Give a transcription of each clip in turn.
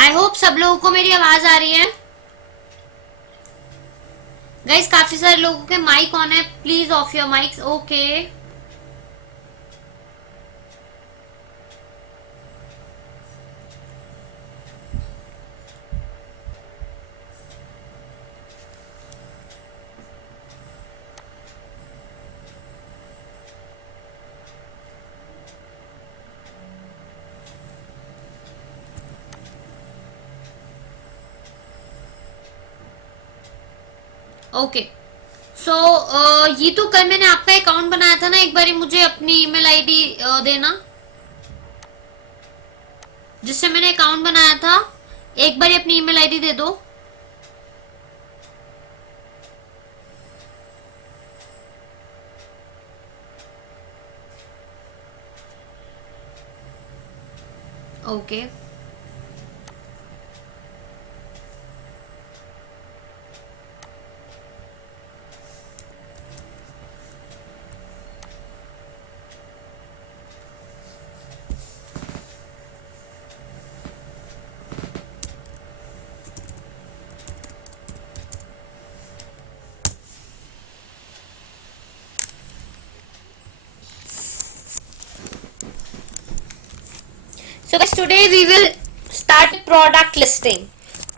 I hope सब लोगों को मेरी आवाज आ रही है। गाइस काफी सारे लोगों के माइक ऑन है, please off your mics. Okay, okay. So ये तो कल मैंने आपका अकाउंट बनाया था ना, एक बार मुझे अपनी ईमेल आईडी देना, जिससे मैंने अकाउंट बनाया था। एक बार अपनी ईमेल आईडी दे दो। Okay, so guys today we will start product listing.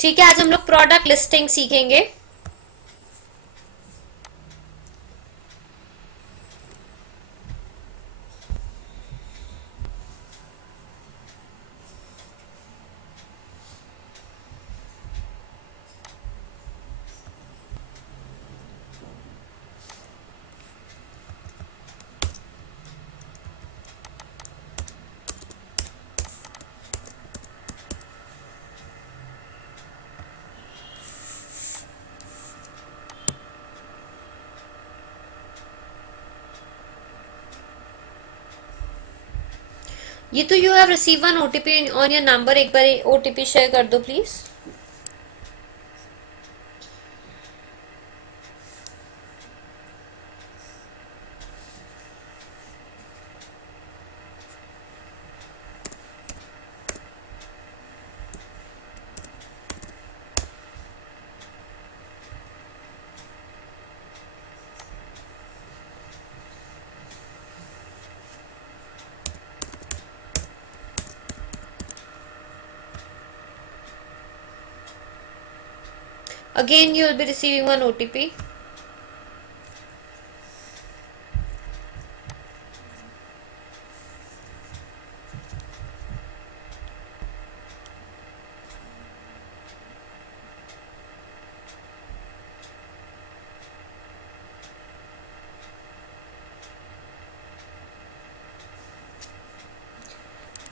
ठीक है, आज हम लोग प्रोडक्ट लिस्टिंग सीखेंगे। ये तो you have receive one OTP on your number, एक बार ओटीपी शेयर कर दो please. Again, you will be receiving one OTP.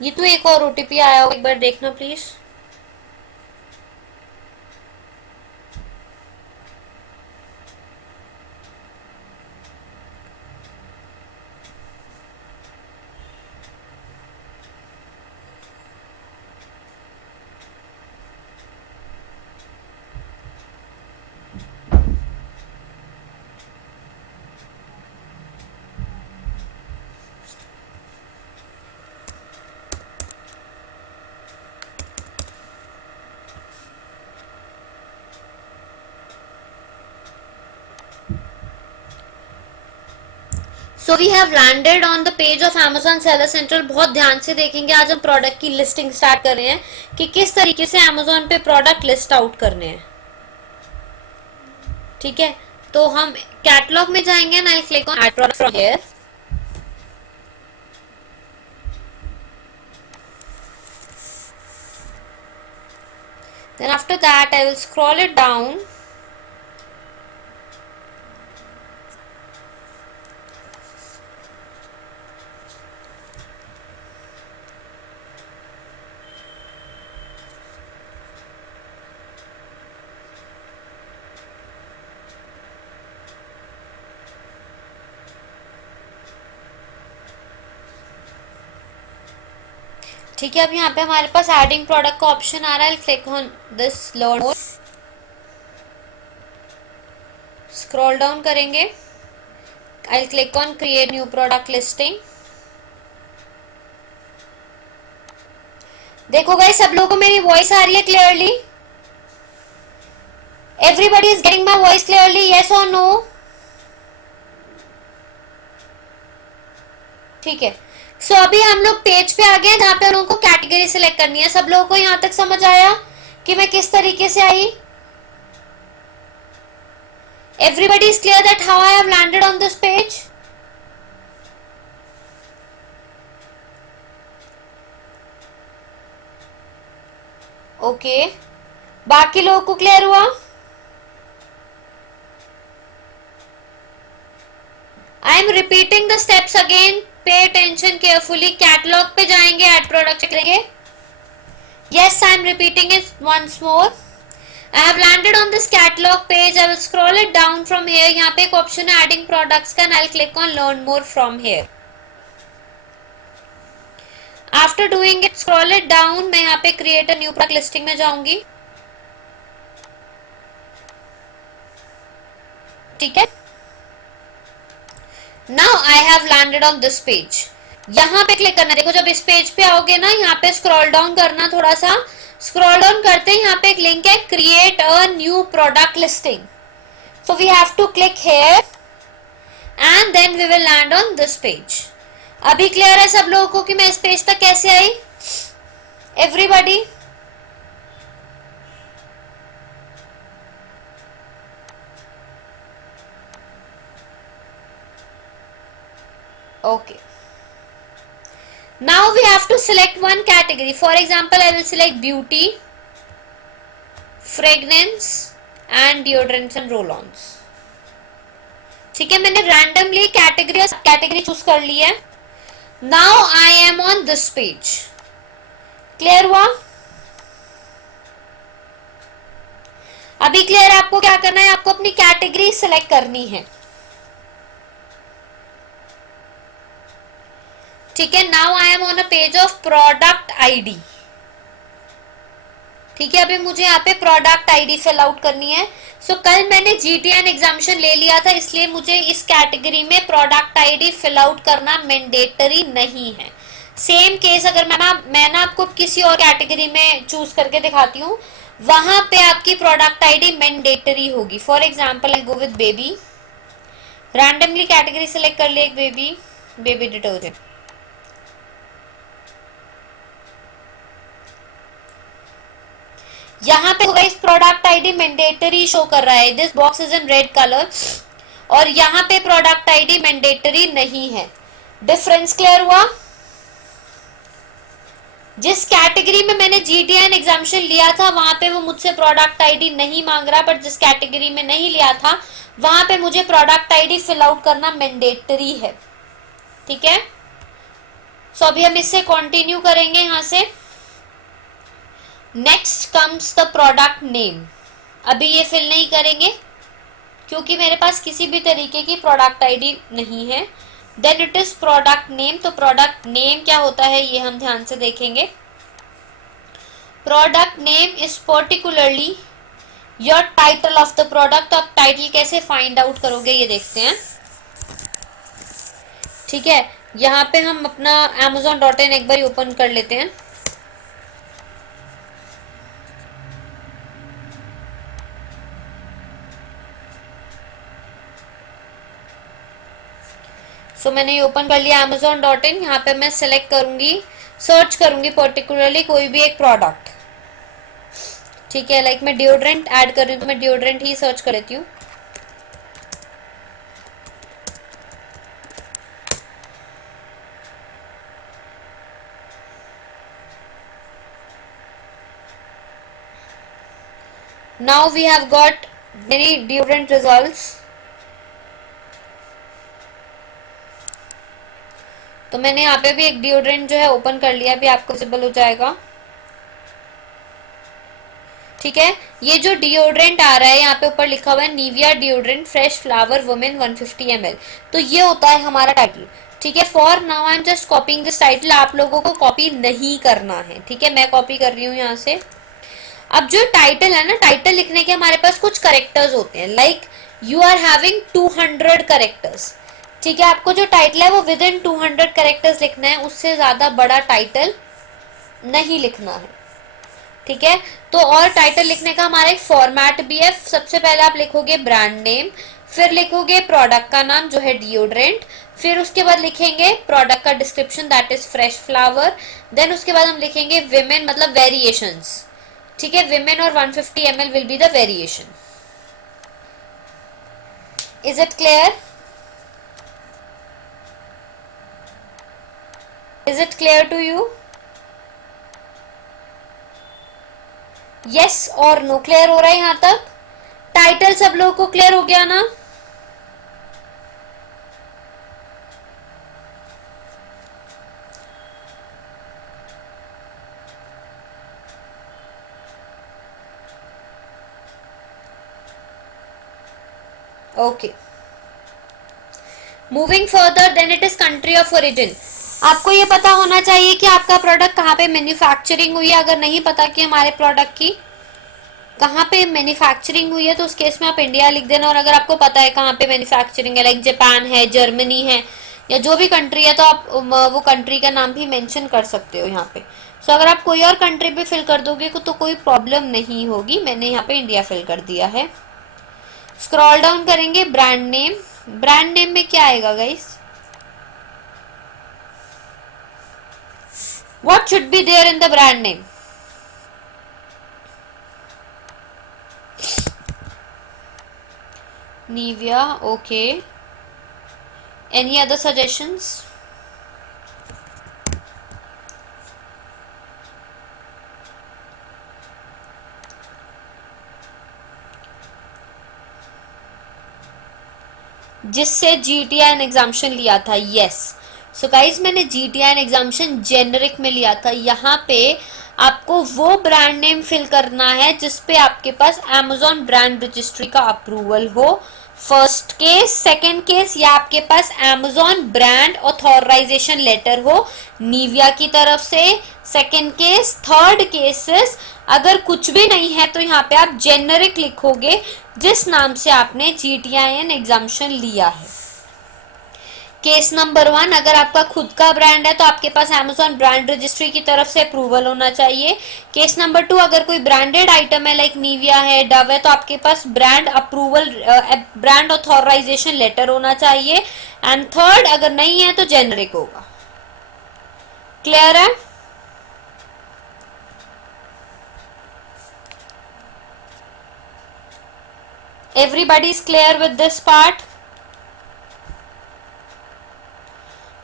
ये तो एक और ओटीपी आया हो, एक बार देखना please. So we have landed on the page of Amazon seller central. बहुत ध्यान से देखेंगे, आज हम प्रोडक्ट की लिस्टिंग स्टार्ट कर रहे हैं कि किस तरीके से Amazon पे प्रोडक्ट लिस्ट आउट करने हैं। ठीक है, तो हम कैटलॉग में जाएंगे and I click on add product from here. Then after that I will scroll it down. ठीक है, अब यहाँ पे हमारे पास एडिंग प्रोडक्ट का ऑप्शन आ रहा है। Click on this learn more, scroll down करेंगे। I click on create new product listing. देखो गाइस, सब लोगों को मेरी वॉइस आ रही है clearly? Everybody is getting my voice clearly, yes और नो? ठीक है। सो अभी हम लोग पेज पे आ गए जहाँ पे हम लोगों को कैटेगरी सिलेक्ट करनी है। सब लोगों को यहाँ तक समझ आया कि मैं किस तरीके से आई? Everybody is clear that how I have landed on this page? Okay. बाकी लोगों को क्लियर हुआ? I am repeating the steps again. Pay attention carefully. Catalog पे जाएंगे, add product करेंगे. Yes, I am repeating it once more. I have landed on this catalog page. I will scroll it down from here. यहाँ पे एक option है adding products का, and I'll click on learn more from here. After doing it, scroll it down. मैं यहाँ पे create a new product listing में जाऊंगी. ठीक है? Now I have landed on this page. यहाँ पे क्लिक करना। देखो जब इस पेज पे आओगे ना, यहाँ पे स्क्रॉल डाउन करना, थोड़ा सा स्क्रॉल डाउन करते हैं, यहाँ पे एक लिंक है create a new product listing. So we have to click here and then we will land on this page. अभी क्लियर है सब लोगों को कि मैं इस पेज तक कैसे आई? Everybody? Okay. Now we have to select one category. For example, I will select beauty, fragrance and deodorants and roll-ons. ठीक है, मैंने randomly category choose कर ली है. Now I am on this page. Clear हुआ? अभी clear? आपको क्या करना है? आपको अपनी category select करनी है. ठीक है. Now I am on a page of product ID. ठीक है, अभी मुझे यहाँ पे प्रोडक्ट आईडी फिल आउट करनी है. सो कल मैंने जीटीएन एग्जामिनेशन ले लिया था, इसलिए मुझे इस कैटेगरी में प्रोडक्ट आईडी फिल आउट करना मैंडेटरी नहीं है. सेम केस अगर मैं ना आपको किसी और कैटेगरी में चूज करके दिखाती हूँ, वहां पे आपकी प्रोडक्ट आईडी मैंडेटरी होगी. For example I go with baby. Randomly category select कर लिया, एक बेबी डिटर्जेंट. यहाँ पे guys product ID mandatory show कर रहा है. This box is in red colour. और यहाँ पे प्रोडक्ट आईडी मैंडेटरी नहीं है. डिफरेंस क्लियर हुआ? जिस कैटेगरी में मैंने जीटीएन एग्जामिनेशन लिया था वहां पे वो मुझसे प्रोडक्ट आईडी नहीं मांग रहा, बट जिस कैटेगरी में नहीं लिया था वहां पे मुझे प्रोडक्ट आईडी फिल आउट करना मैंडेटरी है. ठीक है. सो अभी हम इससे कंटिन्यू करेंगे. यहाँ से next comes the product name. अभी ये फिल नहीं करेंगे क्योंकि मेरे पास किसी भी तरीके की प्रोडक्ट आईडी नहीं है. Then it is product name. तो प्रोडक्ट नेम क्या होता है ये हम ध्यान से देखेंगे. Product name is particularly your title of the product. आप टाइटल कैसे फाइंड आउट करोगे ये देखते हैं. ठीक है, यहाँ पे हम अपना amazon.in एक बार ओपन कर लेते हैं. सो मैंने ये ओपन कर लिया amazon.in. यहाँ पे मैं सिलेक्ट करूंगी, सर्च करूंगी पर्टिकुलरली कोई भी एक प्रोडक्ट. ठीक है, लाइक मैं डिओड्रेंट ऐड कर रही हूँ तो मैं डिओड्रेंट ही सर्च कर लेती हूँ. Now we have got many deodorant results. तो मैंने यहाँ पे भी एक डिओड्रेंट जो है ओपन कर लिया, अभी आपको विजिबल हो जाएगा. ठीक है, ये जो डिओड्रेंट आ रहा है यहाँ पे ऊपर लिखा हुआ है Nivea deodorant fresh flower women 150 ml. तो ये होता है हमारा टाइटल. ठीक है, for now I am just copying this title. आप लोगों को कॉपी नहीं करना है. ठीक है, मैं कॉपी कर रही हूँ यहाँ से. अब जो टाइटल है ना, टाइटल लिखने के हमारे पास कुछ करेक्टर्स होते हैं. Like you are having 200 characters. ठीक है, आपको जो टाइटल है वो विद इन 200 करेक्टर्स लिखना है. उससे ज्यादा बड़ा टाइटल नहीं लिखना है, ठीक है। तो और टाइटल लिखने का हमारा एक फॉर्मेट भी है। सबसे पहले आप लिखोगे ब्रांड नेम, फिर लिखोगे प्रोडक्ट का नाम जो है डिओड्रेंट, फिर उसके बाद लिखेंगे प्रोडक्ट का description that is fresh flower, then उसके बाद हम लिखेंगे विमेन मतलब वेरिएशंस, ठीक है। विमेन और 150 ml will be the variation. Is it clear? Is it clear to you? Yes और नो? क्लियर हो रहा है यहां तक? टाइटल सब लोगों को क्लियर हो गया ना? Okay, moving further, then it is country of origin. आपको ये पता होना चाहिए कि आपका प्रोडक्ट कहाँ पे मैन्युफैक्चरिंग हुई है। अगर नहीं पता कि हमारे प्रोडक्ट की कहाँ पे मैन्युफैक्चरिंग हुई है तो उस केस में आप इंडिया लिख देना। और अगर आपको पता है कहाँ पे मैन्युफैक्चरिंग है, लाइक जापान है, जर्मनी है, या जो भी कंट्री है, तो आप वो कंट्री का नाम भी मेंशन कर सकते हो यहाँ पे। सो अगर आप कोई और कंट्री भी फिल कर दोगे तो कोई प्रॉब्लम नहीं होगी। मैंने यहाँ पे इंडिया फिल कर दिया है। स्क्रॉल डाउन करेंगे, ब्रांड नेम। ब्रांड नेम में क्या आएगा guys? What should be there in the brand name? Nivea, okay. Any other suggestions? जिससे GTN एग्जामिशन लिया था, यस। सो गाइज मैंने GTN एग्जामिशन जेनरिक में लिया था। यहाँ पे आपको वो ब्रांड नेम फिल करना है जिसपे आपके पास Amazon ब्रांड रजिस्ट्री का अप्रूवल हो। फर्स्ट केस, सेकंड केस, या आपके पास Amazon ब्रांड ऑथोराइजेशन लेटर हो निविया की तरफ से। सेकंड केस, थर्ड केसेस अगर कुछ भी नहीं है तो यहाँ पे आप जेनरिक लिखोगे जिस नाम से आपने GTN एग्जामिशन लिया है। केस नंबर 1, अगर आपका खुद का ब्रांड है तो आपके पास Amazon ब्रांड रजिस्ट्री की तरफ से अप्रूवल होना चाहिए। केस नंबर 2, अगर कोई ब्रांडेड आइटम है लाइक निविया है, डव है, तो आपके पास brand approval brand authorization letter होना चाहिए। एंड थर्ड, अगर नहीं है तो जेनरिक होगा। क्लियर है? Everybody is clear with this part?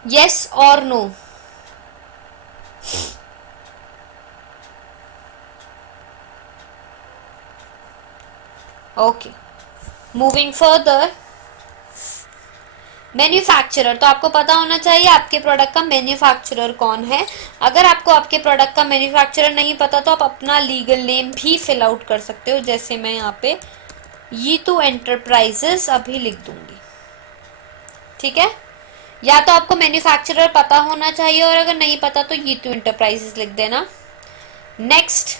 Yes or no? Okay. Moving further, manufacturer, तो आपको पता होना चाहिए आपके प्रोडक्ट का मैन्युफैक्चरर कौन है। अगर आपको आपके प्रोडक्ट का मैन्युफैक्चरर नहीं पता तो आप अपना लीगल नेम भी फिल आउट कर सकते हो। जैसे मैं यहाँ पे यीतू एंटरप्राइजेस अभी लिख दूंगी, ठीक है। या तो आपको मैन्युफैक्चरर पता होना चाहिए और अगर नहीं पता तो यीतू एंटरप्राइजेस लिख देना। Next,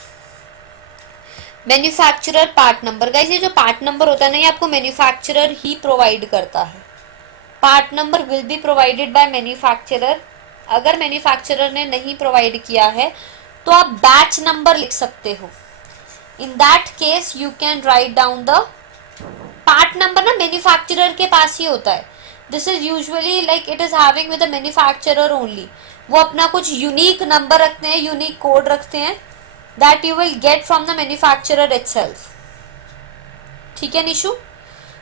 manufacturer part number. Guys ये जो पार्ट नंबर होता है ना, ये आपको मैन्युफैक्चरर ही प्रोवाइड करता है। Part number will be provided by manufacturer. अगर मैन्युफैक्चरर ने नहीं प्रोवाइड किया है तो आप बैच नंबर लिख सकते हो। In that case you can write down the part number. ना मैन्युफैक्चरर के पास ही होता है। This is usually like it is having with the manufacturer only. वो अपना कुछ यूनिक नंबर रखते हैं, यूनिक कोड रखते हैं, that you will get from the manufacturer itself. ठीक है निशु?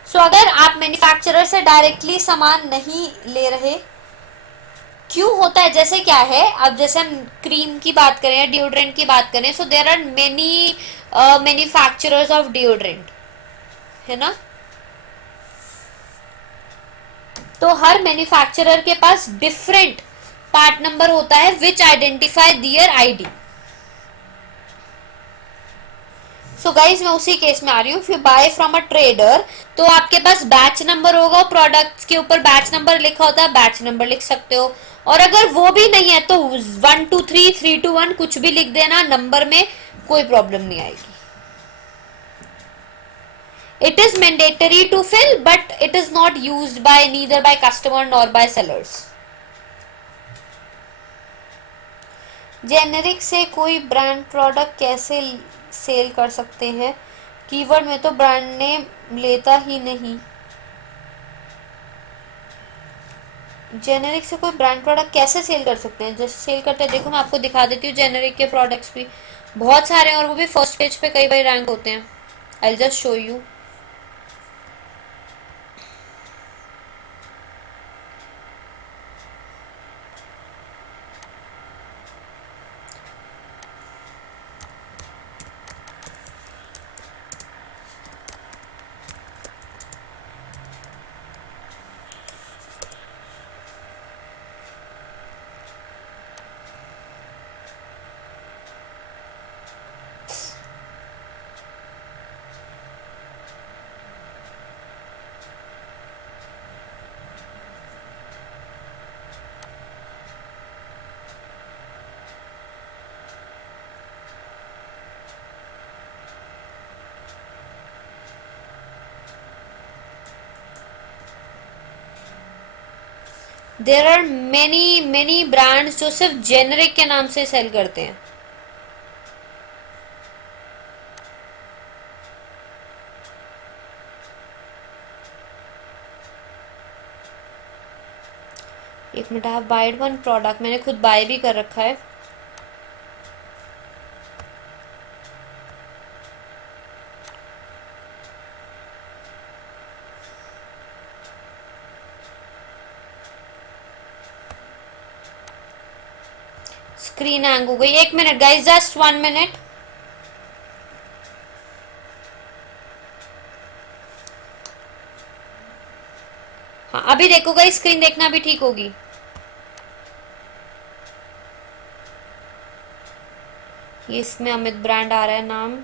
सो अगर आप मैन्युफैक्चरर से डायरेक्टली सामान नहीं ले रहे, क्यों होता है, जैसे क्या है, अब जैसे हम क्रीम की बात करें या डिओड्रेंट की बात करें, so there are many manufacturers of deodorant, है ना। तो हर मैन्युफैक्चरर के पास डिफरेंट पार्ट नंबर होता है which identify their ID. So guys मैं उसी केस में आ रही हूँ। If you buy from a trader तो आपके पास बैच नंबर होगा, प्रोडक्ट्स के ऊपर बैच नंबर लिखा होता है, बैच नंबर लिख सकते हो। और अगर वो भी नहीं है तो 1 2 3 3 2 1 कुछ भी लिख देना, नंबर में कोई प्रॉब्लम नहीं आएगी। It is mandatory to fill, but it is not used by neither by customer nor by sellers. Generic से कोई ब्रांड प्रोडक्ट कैसे सेल कर सकते हैं? कीवर्ड में तो ब्रांड नेम लेता ही नहीं। जेनेरिक से कोई ब्रांड प्रोडक्ट कैसे सेल कर सकते हैं? जैसे सेल करते हैं, देखो मैं आपको दिखा देती हूँ। जेनेरिक के प्रोडक्ट्स भी बहुत सारे हैं और वो भी फर्स्ट पेज पे कई बार रैंक होते हैं। I just show you. There are many many brands जो सिर्फ जेनेरिक के नाम से सेल करते हैं। एक मिनट, आप बाइड वन प्रोडक्ट मैंने खुद बाय भी कर रखा है। स्क्रीन हैंग हो गई। एक मिनट गाइस, जस्ट 1 मिनट। हाँ अभी देखो गाइस, स्क्रीन देखना भी ठीक होगी। ये इसमें अमित ब्रांड आ रहा है नाम।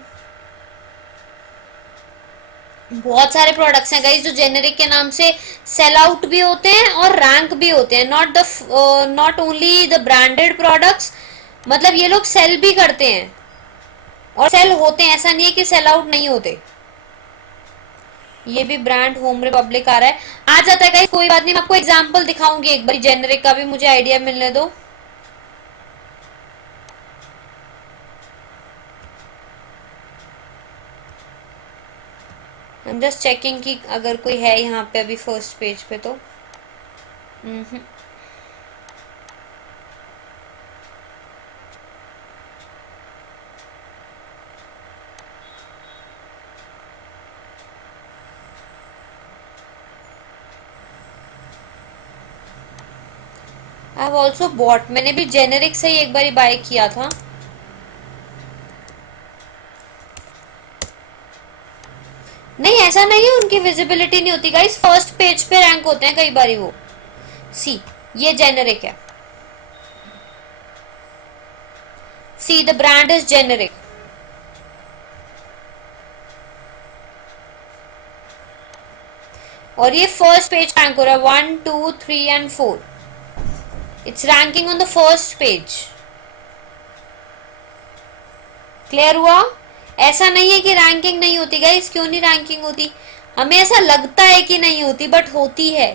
बहुत सारे प्रोडक्ट्स हैं गाइस जो जेनेरिक के नाम से सेल आउट भी होते हैं और रैंक भी होते हैं। Not only the branded products, मतलब ये लोग सेल भी करते हैं और सेल होते हैं। ऐसा नहीं है कि सेल आउट नहीं होते। ये भी ब्रांड होम रिपब्लिक आ रहा है, आ जाता है गाइस, कोई बात नहीं। मैं आपको एग्जांपल दिखाऊंगी एक बार जेनेरिक का भी, मुझे आइडिया मिलने दो। आई एम जस्ट चेकिंग कि अगर कोई है यहाँ पे अभी फर्स्ट पेज पे तो। आई हैव ऑल्सो बॉट, मैंने भी जेनेरिक से ही एक बार बाय किया था। नहीं ऐसा नहीं है उनकी विजिबिलिटी नहीं होती गाइस, फर्स्ट पेज पे रैंक होते हैं कई बार वो। सी ये जेनेरिक है, see the brand is generic. और ये फर्स्ट पेज रैंक हो रहा है, 1 2 3 and 4। It's ranking on the first page. Clear हुआ? ऐसा नहीं है कि रैंकिंग नहीं होती गाइस, क्यों नहीं रैंकिंग होती? हमें ऐसा लगता है कि नहीं होती बट होती है।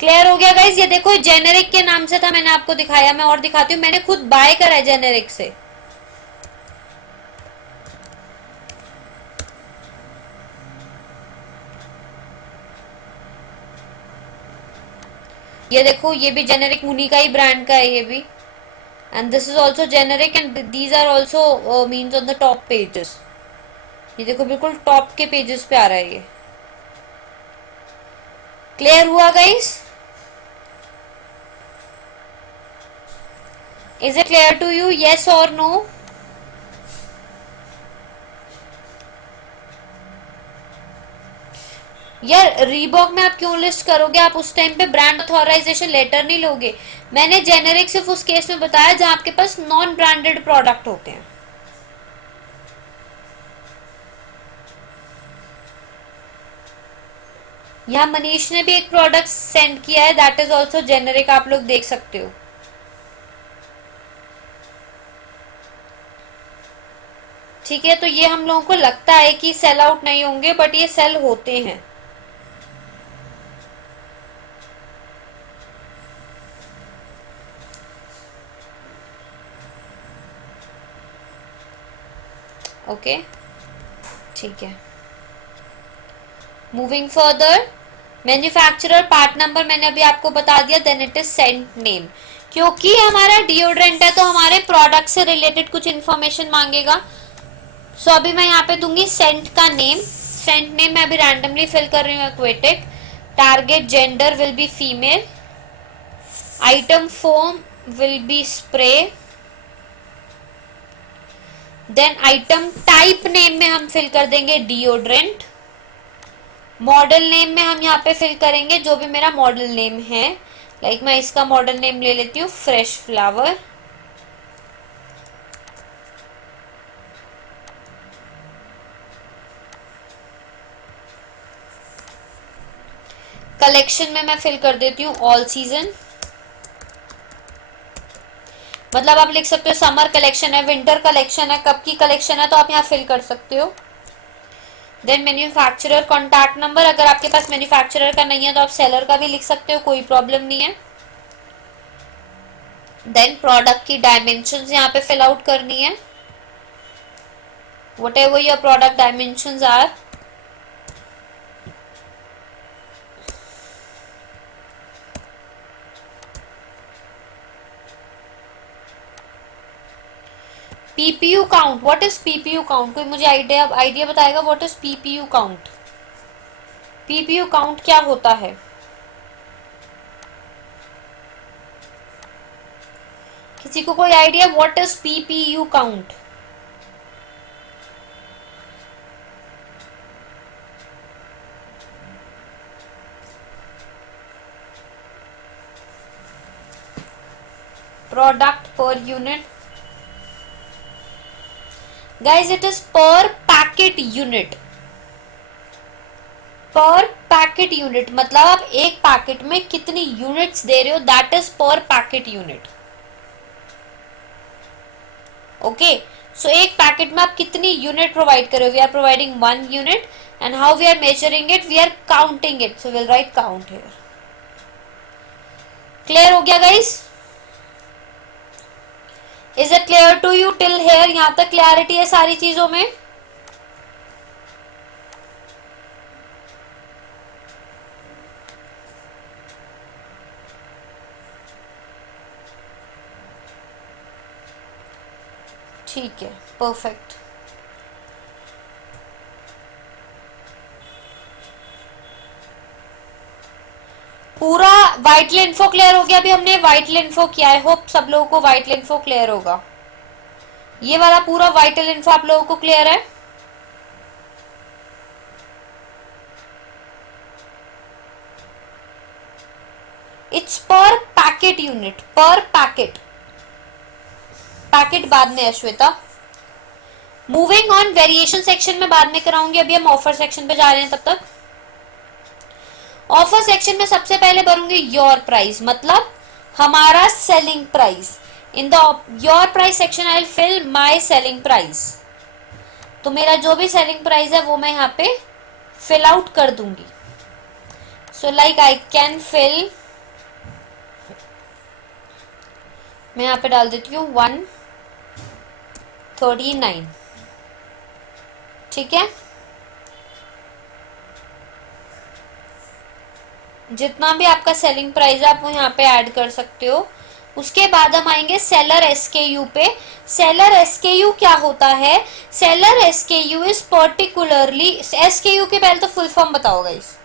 क्लियर हो गया गाइस? ये देखो जेनेरिक के नाम से था, मैंने आपको दिखाया। मैं और दिखाती हूँ, मैंने खुद बाय करा है जेनेरिक से। ये देखो, ये भी जेनेरिक मुनी का ही ब्रांड का है ये भी। And this is also generic and these are also means on the top pages. ये देखो बिल्कुल टॉप के पेजेस पे आ रहा है ये। क्लियर हुआ guys? Is it clear to you? Yes और नो? यार रीबॉक में आप क्यों लिस्ट करोगे? आप उस टाइम पे ब्रांड ऑथराइजेशन लेटर नहीं लोगे। मैंने जेनेरिक सिर्फ उस केस में बताया जहां आपके पास नॉन ब्रांडेड प्रोडक्ट होते हैं। यहाँ मनीष ने भी एक प्रोडक्ट सेंड किया है, दैट इज ऑल्सो जेनेरिक, आप लोग देख सकते हो। ठीक है, तो ये हम लोगों को लगता है कि सेल आउट नहीं होंगे बट ये सेल होते हैं। ओके, ठीक है। Moving further, manufacturer part number मैंने अभी आपको बता दिया, then it is scent name. क्योंकि हमारा डिओड्रेंट है तो हमारे प्रोडक्ट से रिलेटेड कुछ इंफॉर्मेशन मांगेगा। सो अभी मैं यहाँ पे दूंगी सेंट का नेम। सेंट नेम मैं अभी रैंडमली फिल कर रही हूँ, aquatic. Target gender will be female. Item form will be spray. Then item type name में हम फिल कर देंगे डिओड्रेंट। मॉडल नेम में हम यहाँ पे फिल करेंगे जो भी मेरा मॉडल नेम है। लाइक मैं इसका मॉडल नेम ले लेती हूँ, फ्रेश फ्लावर। कलेक्शन में मैं फिल कर देती हूँ ऑल सीजन। मतलब आप लिख सकते हो समर कलेक्शन है, विंटर कलेक्शन है, कब की कलेक्शन है, तो आप यहाँ फिल कर सकते हो। देन मैन्युफैक्चरर कॉन्टैक्ट नंबर, अगर आपके पास मैन्युफैक्चरर का नहीं है तो आप सेलर का भी लिख सकते हो, कोई प्रॉब्लम नहीं है। देन प्रोडक्ट की डायमेंशंस यहाँ पे फिल आउट करनी है, whatever your product dimensions are. PPU count, what is PPU count? कोई मुझे आइडिया बताएगा what is PPU count? PPU count क्या होता है? किसी को कोई idea what is PPU count? Product per unit. Guys it is पर पैकेट यूनिट। पर पैकेट यूनिट मतलब आप एक पैकेट में कितनी यूनिट्स दे रहे हो, दैट इज पर पैकेट यूनिट। ओके, सो एक पैकेट में आप कितनी यूनिट प्रोवाइड कर रहे हो? We are providing 1 unit and how we are measuring it? We are counting it, so will write count here. Clear हो गया guys? Is it clear to you till here? यहां तक क्लियरिटी है सारी चीजों में? ठीक है, परफेक्ट। पूरा वाइटल इन्फो क्लियर हो गया? अभी हमने वाइटल इन्फो किया है, होप सब लोगों को वाइटल इन्फो क्लियर होगा। ये वाला पूरा वाइटल इन्फो आप लोगों को क्लियर है? इट्स पर पैकेट यूनिट, पर पैकेट। पैकेट बाद में है Shweta. Moving on, variation section में बाद में कराऊंगी, अभी हम ऑफर सेक्शन पे जा रहे हैं। तब तक ऑफर सेक्शन में सबसे पहले भरूंगी योर प्राइस, मतलब हमारा selling price. In the your price section I will fill my selling price. तो मेरा जो भी सेलिंग प्राइस है वो मैं यहाँ पे फिल आउट कर दूंगी। So like I can fill, मैं यहाँ पे डाल देती हूँ 139। ठीक है, जितना भी आपका सेलिंग प्राइस है आप वो यहाँ पे ऐड कर सकते हो। उसके बाद हम आएंगे सेलर एसकेयू पे। सेलर एसकेयू क्या होता है? Seller SKU is particularly, SKU के पहले तो फुल फॉर्म बताओ गाइस।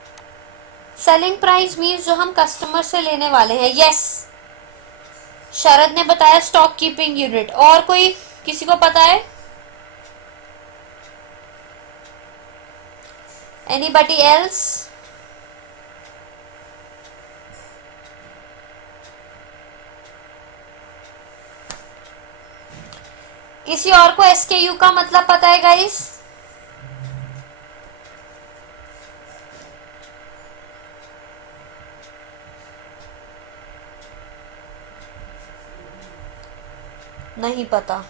सेलिंग प्राइस मीन्स जो हम कस्टमर से लेने वाले हैं। यस, शरद ने बताया स्टॉक कीपिंग यूनिट। और कोई, किसी को पता है? Anybody else? किसी और को एसकेयू का मतलब पता है गाइस? नहीं पता।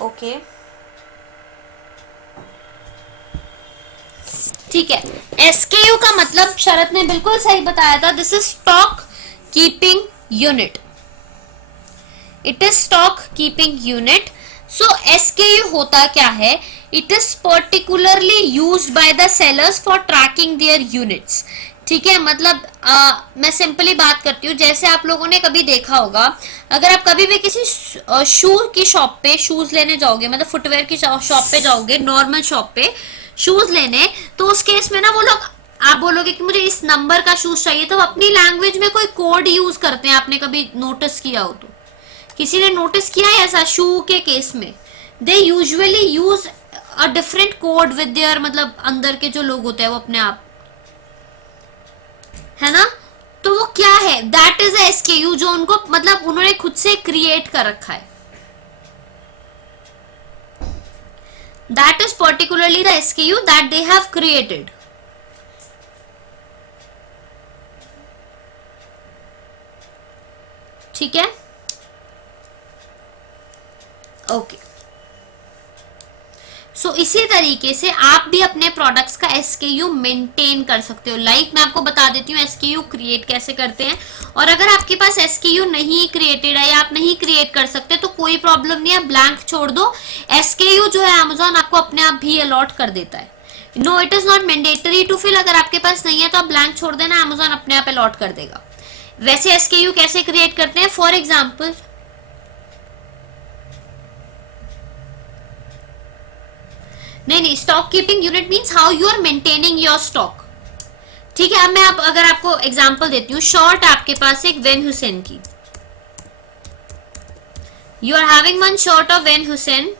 ओके, ठीक है, एसकेयू का मतलब शरत ने बिल्कुल सही बताया था, this is stock keeping unit, it is stock keeping unit. So SKU होता क्या है, it is particularly used by the sellers for tracking their units. ठीक है, मतलब मैं सिंपली बात करती हूँ, जैसे आप लोगों ने कभी देखा होगा, अगर आप कभी भी किसी शू की शॉप पे शूज लेने जाओगे, मतलब फुटवेयर की शॉप पे जाओगे, नॉर्मल शॉप पे शूज लेने, तो उस केस में ना वो लोग, आप बोलोगे कि मुझे इस नंबर का शूज चाहिए, तो अपनी लैंग्वेज में कोई कोड यूज करते हैं, आपने कभी नोटिस किया हो तो, किसी ने नोटिस किया है ऐसा शू के केस में, they usually use a different code with their, मतलब अंदर के जो लोग होते हैं वो अपने आप, है ना, तो वो क्या है, दैट इज एसकेयू, जो उनको मतलब उन्होंने खुद से क्रिएट कर रखा है, that is particularly the SKU that they have created. ठीक है, ओके। सो इसी तरीके से आप भी अपने प्रोडक्ट्स का एसकेयू मेंटेन कर सकते हो। मैं आपको बता देती हूँ एसकेयू क्रिएट कैसे करते हैं, और अगर आपके पास एसकेयू नहीं क्रिएटेड है या आप नहीं क्रिएट कर सकते तो कोई प्रॉब्लम नहीं है, ब्लैंक छोड़ दो, एसकेयू जो है अमेजोन आपको अपने आप भी अलॉट कर देता है। No, it is not mandatory to fill, अगर आपके पास नहीं है तो आप ब्लैंक छोड़ देना, अमेजोन अपने आप अलॉट कर देगा। वैसे एसकेयू कैसे क्रिएट करते हैं, फॉर एग्जाम्पल नहीं, stock keeping unit means how you are maintaining your stock. ठीक है, अब मैं अगर आपको एग्जांपल देती हूँ, शर्ट आपके पास एक वेन हुसैन की, you are having one shirt of Van Heusen,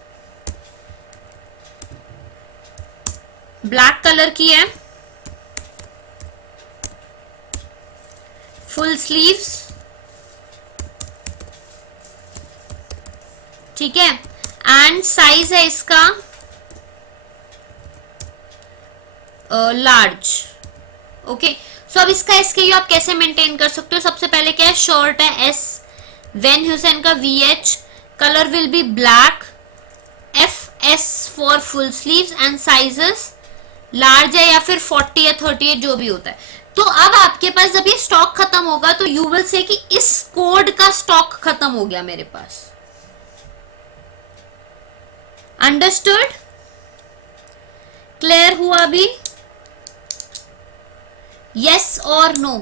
black colour की है, फुल स्लीव्स, ठीक है, एंड साइज है इसका लार्ज। ओके, सो अब इसका एसकेयू आप कैसे मेंटेन कर सकते हो, सबसे पहले क्या है, शर्ट है एस, वेन हुसैन का VH, colour will be black, FS for full sleeves and sizes large है या फिर 40 या 38 जो भी होता है। तो अब आपके पास जब ये स्टॉक खत्म होगा तो यू विल से कि इस कोड का स्टॉक खत्म हो गया मेरे पास। अंडरस्टूड, क्लियर हुआ अभी, यस और नो।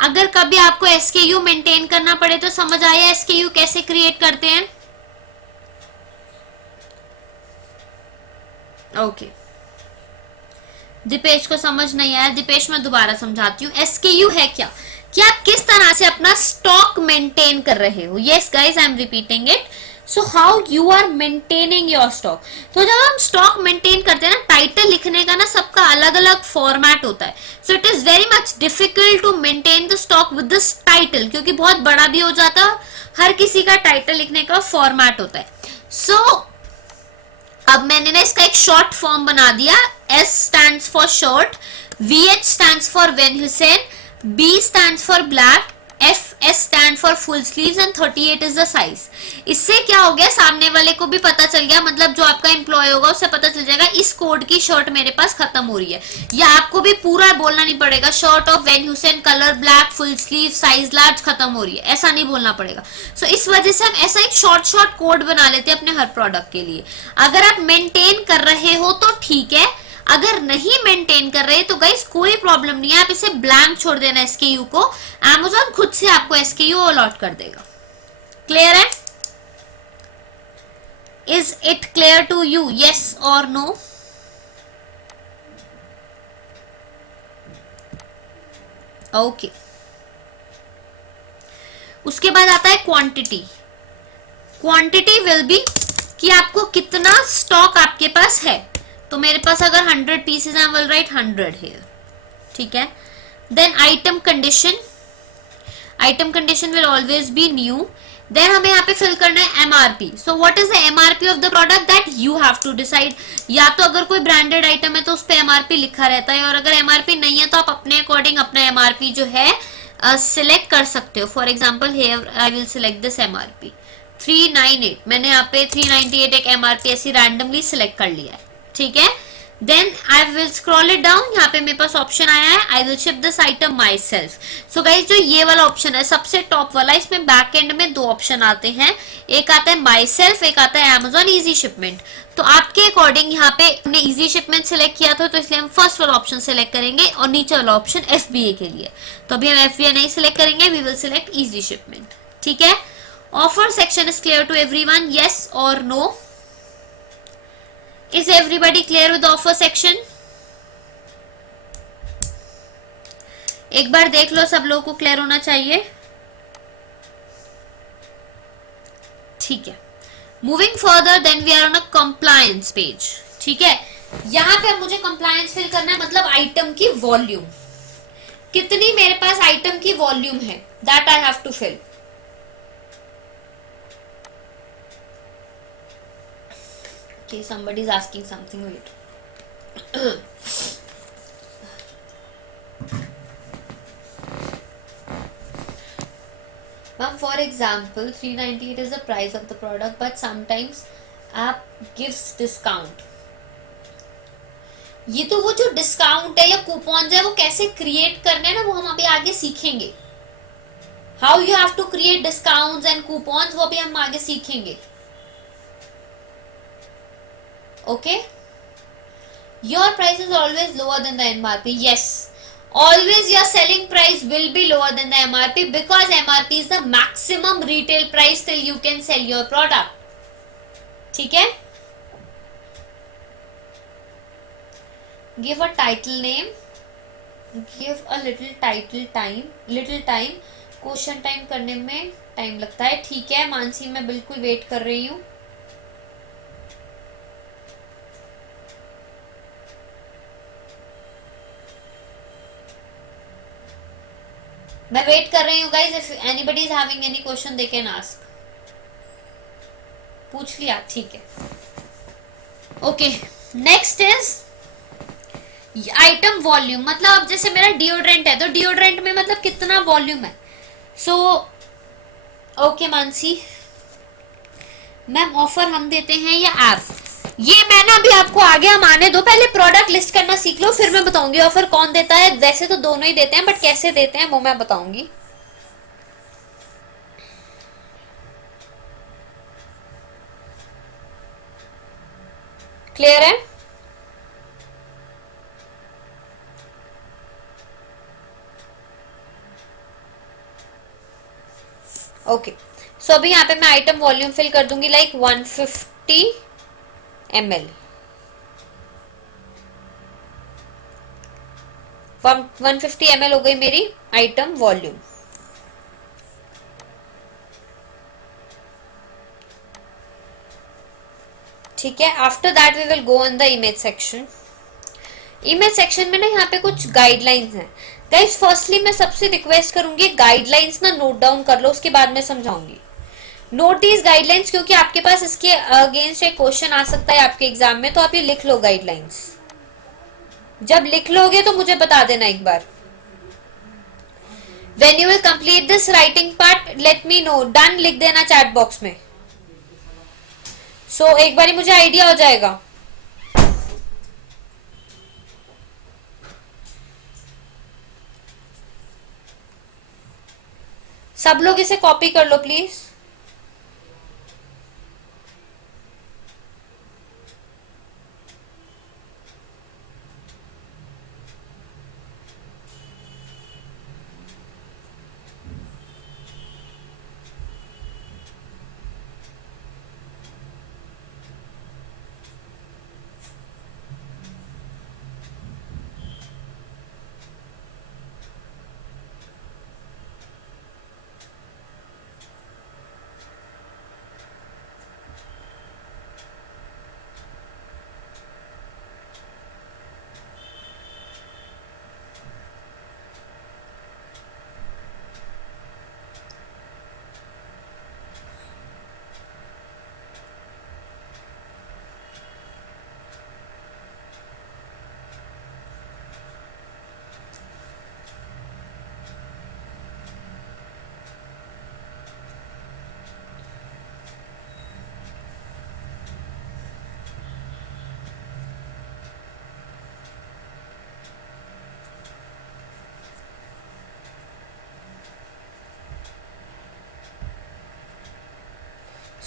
अगर कभी आपको एसकेयू मेंटेन करना पड़े तो समझ आया एसकेयू कैसे क्रिएट करते हैं। ओके, दीपेश को समझ नहीं आया, दीपेश मैं दोबारा समझाती हूँ, एसकेयू है क्या, कि आप किस तरह से अपना स्टॉक मेंटेन कर रहे हो। Yes guys, I am repeating it, so how you are maintaining your stock. तो जब हम स्टॉक मेंटेन करते हैं ना, टाइटल लिखने का ना सबका अलग अलग फॉर्मेट होता है, so it is very much difficult to maintain the stock with this title, क्योंकि बहुत बड़ा भी हो जाता है, हर किसी का टाइटल लिखने का फॉर्मेट होता है। सो अब मैंने ना इसका एक शॉर्ट फॉर्म बना दिया, S stands for short, VH stands for Van Heusen, B stands for black, FS stand for full sleeves and 38 is the size। इससे क्या हो गया, सामने वाले को भी पता चल गया, मतलब जो आपका एम्प्लॉय होगा उससे पता चल जाएगा इस कोड की शर्ट मेरे पास खत्म हो रही है, या आपको भी पूरा बोलना नहीं पड़ेगा shirt of Van Hussain, colour black, full sleeve, size large, खत्म हो रही है, ऐसा नहीं बोलना पड़ेगा। सो इस वजह से हम ऐसा एक शॉर्ट कोड बना लेते हैं अपने हर प्रोडक्ट के लिए। अगर आप मेंटेन कर रहे हो तो ठीक है, अगर नहीं मेंटेन कर रहे तो गाइस कोई प्रॉब्लम नहीं है, आप इसे ब्लैंक छोड़ देना एसकेयू को, अमेज़न खुद से आपको एसकेयू अलॉट कर देगा। क्लियर है? Is it clear to you, yes और नो? ओके, उसके बाद आता है क्वांटिटी। क्वांटिटी विल बी कि आपको कितना स्टॉक आपके पास है, तो मेरे पास अगर 100 pieces I will write 100 here, ठीक है। Then item condition, item condition will always be new. देन हमें यहाँ पे फिल करना है MRP. So what is the MRP of the product, that you have to decide. या तो अगर कोई ब्रांडेड आइटम है तो उस पे एमआरपी लिखा रहता है, और अगर एमआरपी नहीं है तो आप अपने अकॉर्डिंग अपना एमआरपी जो है सिलेक्ट कर सकते हो। For example here I will select this MRP 398, मैंने यहाँ पे 398 एक एमआरपी ऐसी रैंडमली सिलेक्ट कर लिया है, ठीक है। Then I will scroll it down, यहाँ पे मेरे पास ऑप्शन आया है I will ship this item myself. So guys जो ये वाला ऑप्शन है सबसे टॉप वाला, इसमें बैक एंड में दो ऑप्शन आते हैं, एक आता है माई सेल्फ, एक आता है अमेजोन इजी शिपमेंट। तो आपके अकॉर्डिंग यहाँ पे हमने इजी शिपमेंट सेलेक्ट किया था, तो इसलिए हम फर्स्ट वाला ऑप्शन सेलेक्ट करेंगे और नीचे वाला ऑप्शन एफबीए के लिए। तो अभी हम एफबीए नहीं सिलेक्ट करेंगे, we will select easy shipment. ठीक है, offer section is clear to everyone, yes और no? Is everybody clear with the offer section? एक बार देख लो, सब लोगों को क्लियर होना चाहिए। ठीक है, moving further then we are on a compliance page. ठीक है, यहां पे मुझे कंप्लायंस फिल करना है, मतलब आइटम की वॉल्यूम, कितनी मेरे पास आइटम की वॉल्यूम है, that I have to fill. Okay, somebody is asking something, wait. Ma'am, for example 398 is the price of the product, but sometimes app gives discount. ये तो वो जो डिस्काउंट है या कूपन है वो कैसे क्रिएट करने हैं ना, वो हम अभी आगे सीखेंगे। How you have to create discounts and coupons, वो अभी हम आगे सीखेंगे। Okay, your price is always lower than the MRP. Yes, always your selling price will be lower than the MRP because MRP is the maximum retail price till you can sell your product. ठीक है, give a title name, give a little title time, little time, question time करने में time लगता है। ठीक है मानसी, मैं बिल्कुल वेट कर रही हूँ। मैं वेट कर रही हूँ guys, if anybody is having any question they can ask. पूछ लिया, ठीक है। Okay, next is item volume, मतलब अब जैसे मेरा डिओड्रेंट है तो डिओड्रेंट में मतलब कितना वॉल्यूम है। So okay Mansi ma'am, offer हम देते हैं या ऐप? ये मैं ना अभी आपको आगे हम आने दो, पहले प्रोडक्ट लिस्ट करना सीख लो, फिर मैं बताऊंगी ऑफर कौन देता है। वैसे तो दोनों ही देते हैं, बट कैसे देते हैं वो मैं बताऊंगी। क्लियर है? ओके, सो अभी यहाँ पे मैं आइटम वॉल्यूम फिल कर दूंगी, लाइक 150 ml, 150 ml हो गई मेरी आइटम वॉल्यूम। ठीक है, after that we will go on the image section. Image section में ना यहाँ पे कुछ गाइडलाइंस हैं गाइस। फर्स्टली मैं सबसे रिक्वेस्ट करूंगी गाइडलाइंस ना नोट डाउन कर लो, उसके बाद मैं समझाऊंगी। नोट दीज गाइडलाइंस, क्योंकि आपके पास इसके अगेंस्ट एक क्वेश्चन आ सकता है आपके एग्जाम में, तो आप ये लिख लो गाइडलाइंस। जब लिख लोगे तो मुझे बता देना एक बार। When you will complete this writing part, let me know. Done लिख देना चैट बॉक्स में। So एक बारी मुझे आइडिया हो जाएगा। सब लोग इसे कॉपी कर लो प्लीज।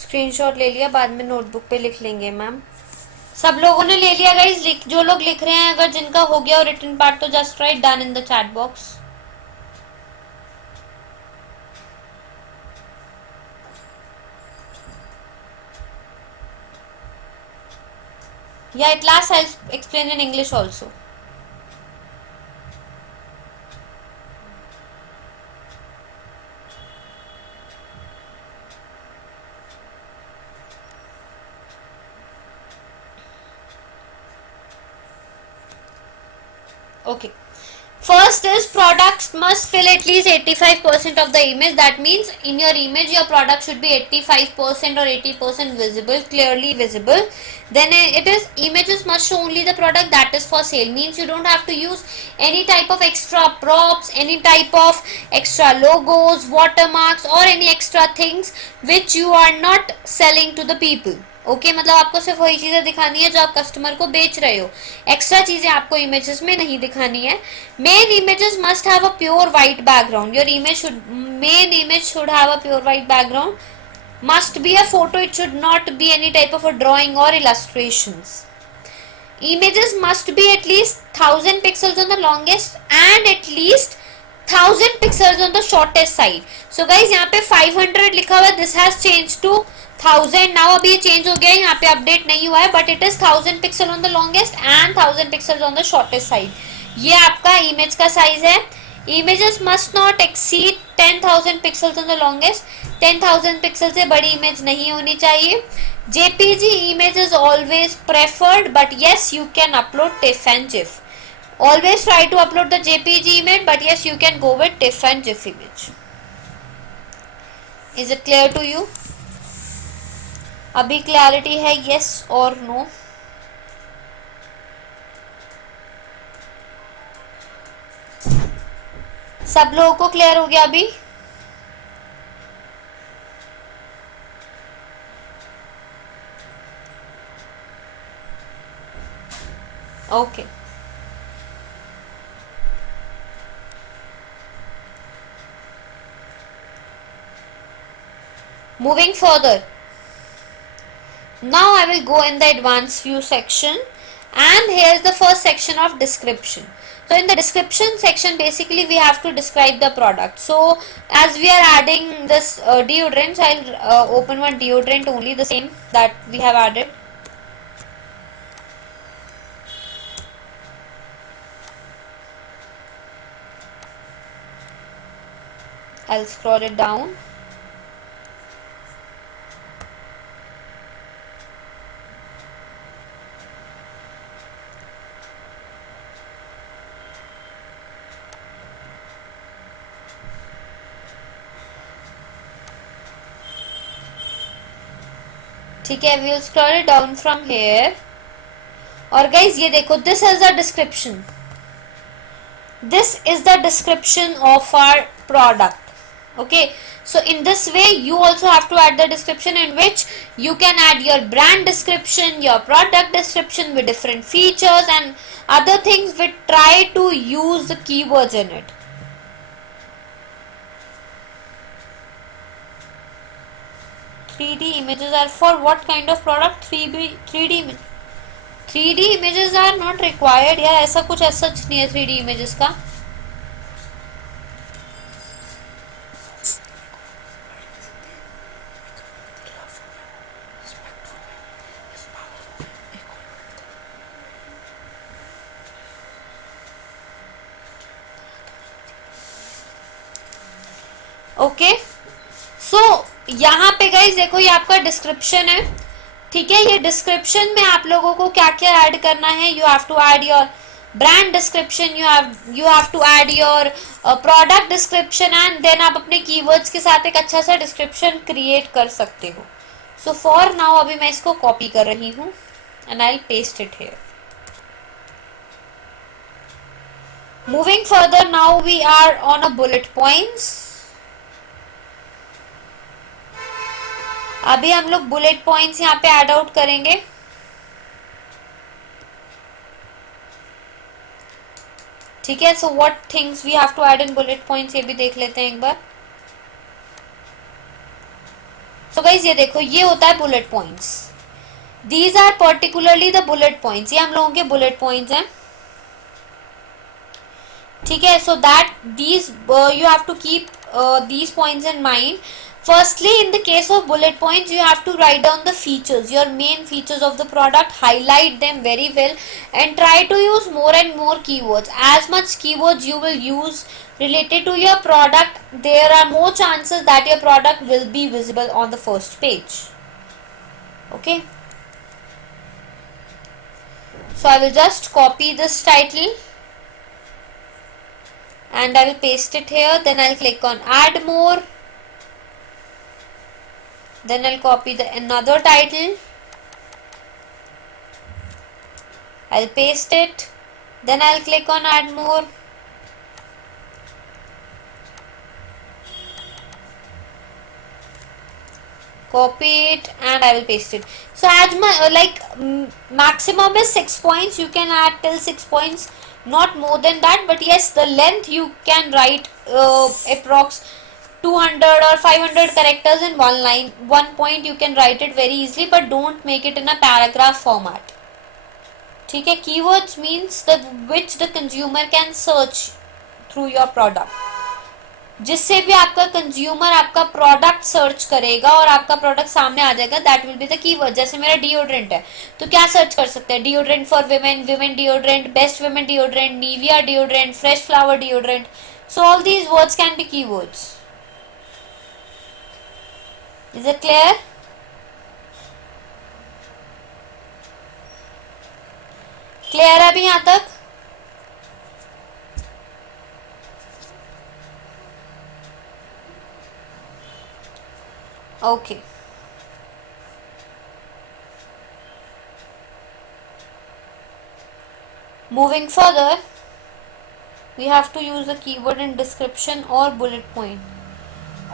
स्क्रीनशॉट ले लिया, बाद में नोटबुक पे लिख लेंगे मैम। सब लोगों ने ले लिया गाइस? जो लोग लिख रहे हैं, अगर जिनका हो गया और रिटन पार्ट, तो just right done in the chat box. या at last I'll explain in English also. Okay. First is products must fill at least 85% of the image. That means in your image your product should be 85% or 80% visible, clearly visible. Then it is images must show only the product that is for sale. Means you don't have to use any type of extra props, any type of extra logos, watermarks or any extra things which you are not selling to the people. Okay मतलब आपको सिर्फ वही चीजें दिखानी है जो आप customer को बेच रहे हो, एक्स्ट्रा चीजें आपको इमेजेस में नहीं दिखानी है। Main images must have a pure white background. Your image should, main image should have a pure white background, must be a photo, it should not be any type of a drawing or illustrations. Images must be at least 1000 pixels on the longest and at least 1000 pixels on the shortest side. So guys यहाँ पे 500 लिखा हुआ है, this has changed to 1000 now। अभी ये change हो गया है, यहाँ पे अपडेट नहीं हुआ है, but it is 1000 pixel on the longest end 1000 pixel on the shortest side. ये आपका इमेज का साइज है। Images must not exceed 10,000 pixels on the longest. 10,000 pixel से बड़ी इमेज नहीं होनी चाहिए। JPG image is always preferred, but yes you can upload TIFF and GIF. Always try to upload the JPG image, but yes you can go with TIFF and GIF image. Is it clear to you? अभी clarity है, yes और no? सब लोगों को clear हो गया अभी? Okay moving further, now I will go in the advanced view section, and here is the first section of description. So in the description section basically we have to describe the product. So as we are adding this deodorant, I'll open one deodorant only, the same that we have added. I'll scroll it down. ठीक है, we will scroll it down from here. और guys ये देखो, this is the description, this is the description of our product. Okay, so in this way you also have to add the description, in which you can add your brand description, your product description with different features and other things. We try to use the keywords in it. "3D images are for what kind of product?" 3D image, 3D images are not required यार, ऐसा कुछ ऐसा नहीं है 3D images का। Okay so यहाँ पे guys देखो, ये आपका डिस्क्रिप्शन है, ठीक है। ये डिस्क्रिप्शन में आप लोगों को क्या क्या ऐड करना है, you have to add your brand description, you have to add your product description, and then आप अपने कीवर्ड्स के साथ एक अच्छा सा डिस्क्रिप्शन क्रिएट कर सकते हो। सो फॉर नाउ अभी मैं इसको कॉपी कर रही हूँ and I will paste it here. Moving further, now we are on a bullet points. अभी हम लोग बुलेट पॉइंट्स यहाँ पे ऐड आउट करेंगे। ठीक है, so what things we have to add in bullet points, ये भी देख लेते हैं एक बार। सो गाइज ये देखो, ये होता है bullet points. These are particularly the bullet points. ये हम लोगों के बुलेट पॉइंट्स हैं. ठीक है. So that these you have to keep these points in mind. Firstly, in the case of bullet points, you have to write down the features, your main features of the product, highlight them very well, and try to use more and more keywords. As much keywords you will use related to your product, there are more chances that your product will be visible on the first page. Okay. So I will just copy this title and I will paste it here. Then I'll click on add more. Then I'll copy the another title. I'll paste it. Then I'll click on add more. Copy it and I will paste it. So as my maximum is 6 points. You can add till 6 points, not more than that. But yes, the length you can write approx 200 or 500 characters in one line. One point you can write it very easily, but don't make it in a paragraph format. ठीक है. Keywords means the which the consumer can search through your product. जिससे भी आपका consumer आपका product search करेगा और आपका product सामने आ जाएगा, that will be the keyword. जैसे मेरा डिओड्रेंट है तो क्या सर्च कर सकते हैं? Deodorant for women, women deodorant, best women deodorant, Nivea deodorant, fresh flower deodorant. So all these words can be keywords. Is it clear? Clear है अभी यहां तक? Okay. Moving further, we have to use the keyword in description or bullet point.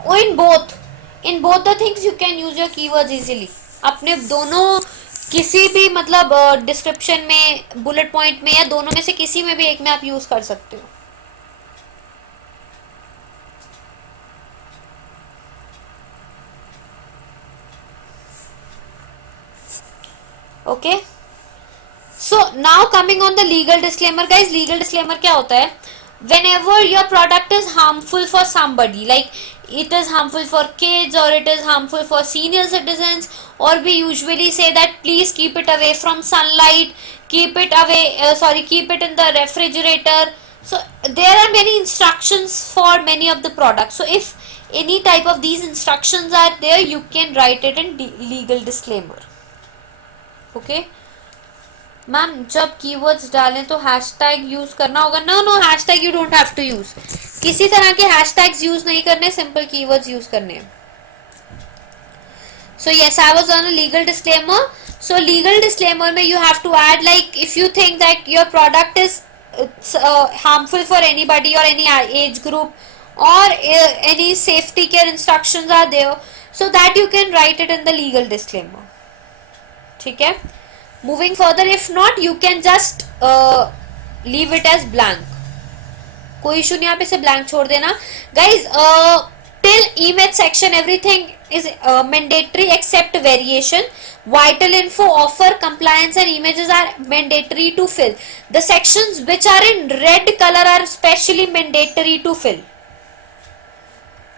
Or in both the things you can use your keywords easily. अपने दोनों किसी भी मतलब description में, बुलेट पॉइंट में, या दोनों में से किसी में भी एक में आप यूज कर सकते हो. Okay. So now coming on the legal disclaimer, guys. Legal disclaimer क्या होता है? Whenever your product is harmful for somebody, like it is harmful for kids or it is harmful for senior citizens, or we usually say that please keep it away from sunlight, keep it away, keep it in the refrigerator. So there are many instructions for many of the products. So if any type of these instructions are there, you can write it in legal disclaimer. Okay ma'am, जब keywords डालें तो hashtag use करना होगा? No, hashtag you don't have to use. किसी तरह के hashtags use नहीं करने, सिंपल कीवर्ड्स यूज करने हैं. So yes, I was on a legal disclaimer. So legal disclaimer में you have to add, like if you think that your product is harmful for anybody or any age group or any safety care instructions are there, so that you can write it in the legal disclaimer. ठीक है. Moving further, if not you can just leave it as blank. कोई issue नहीं, आप इसे blank छोड़ देना. Guys, till image section everything is mandatory except variation. Vital info, offer, compliance and images are mandatory to fill. The sections which are in red color are specially mandatory to fill.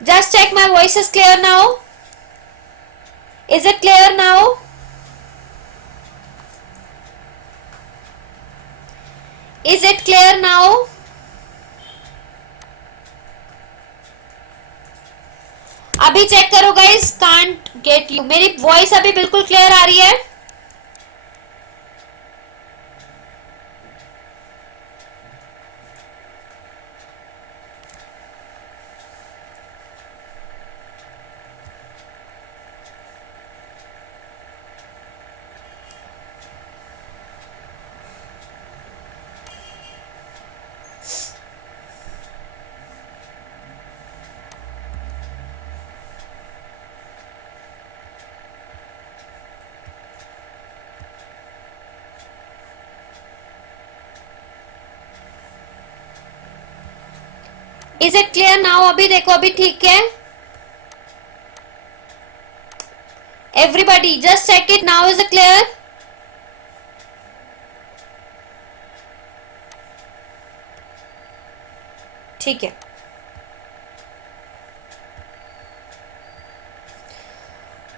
Just check my voice is clear now. Is it clear now? Is it clear now? अभी check करो guys, can't get you. मेरी voice अभी बिल्कुल clear आ रही है? Is it clear now? अभी देखो, अभी ठीक है. Everybody, just check it now. Is it clear? ठीक है.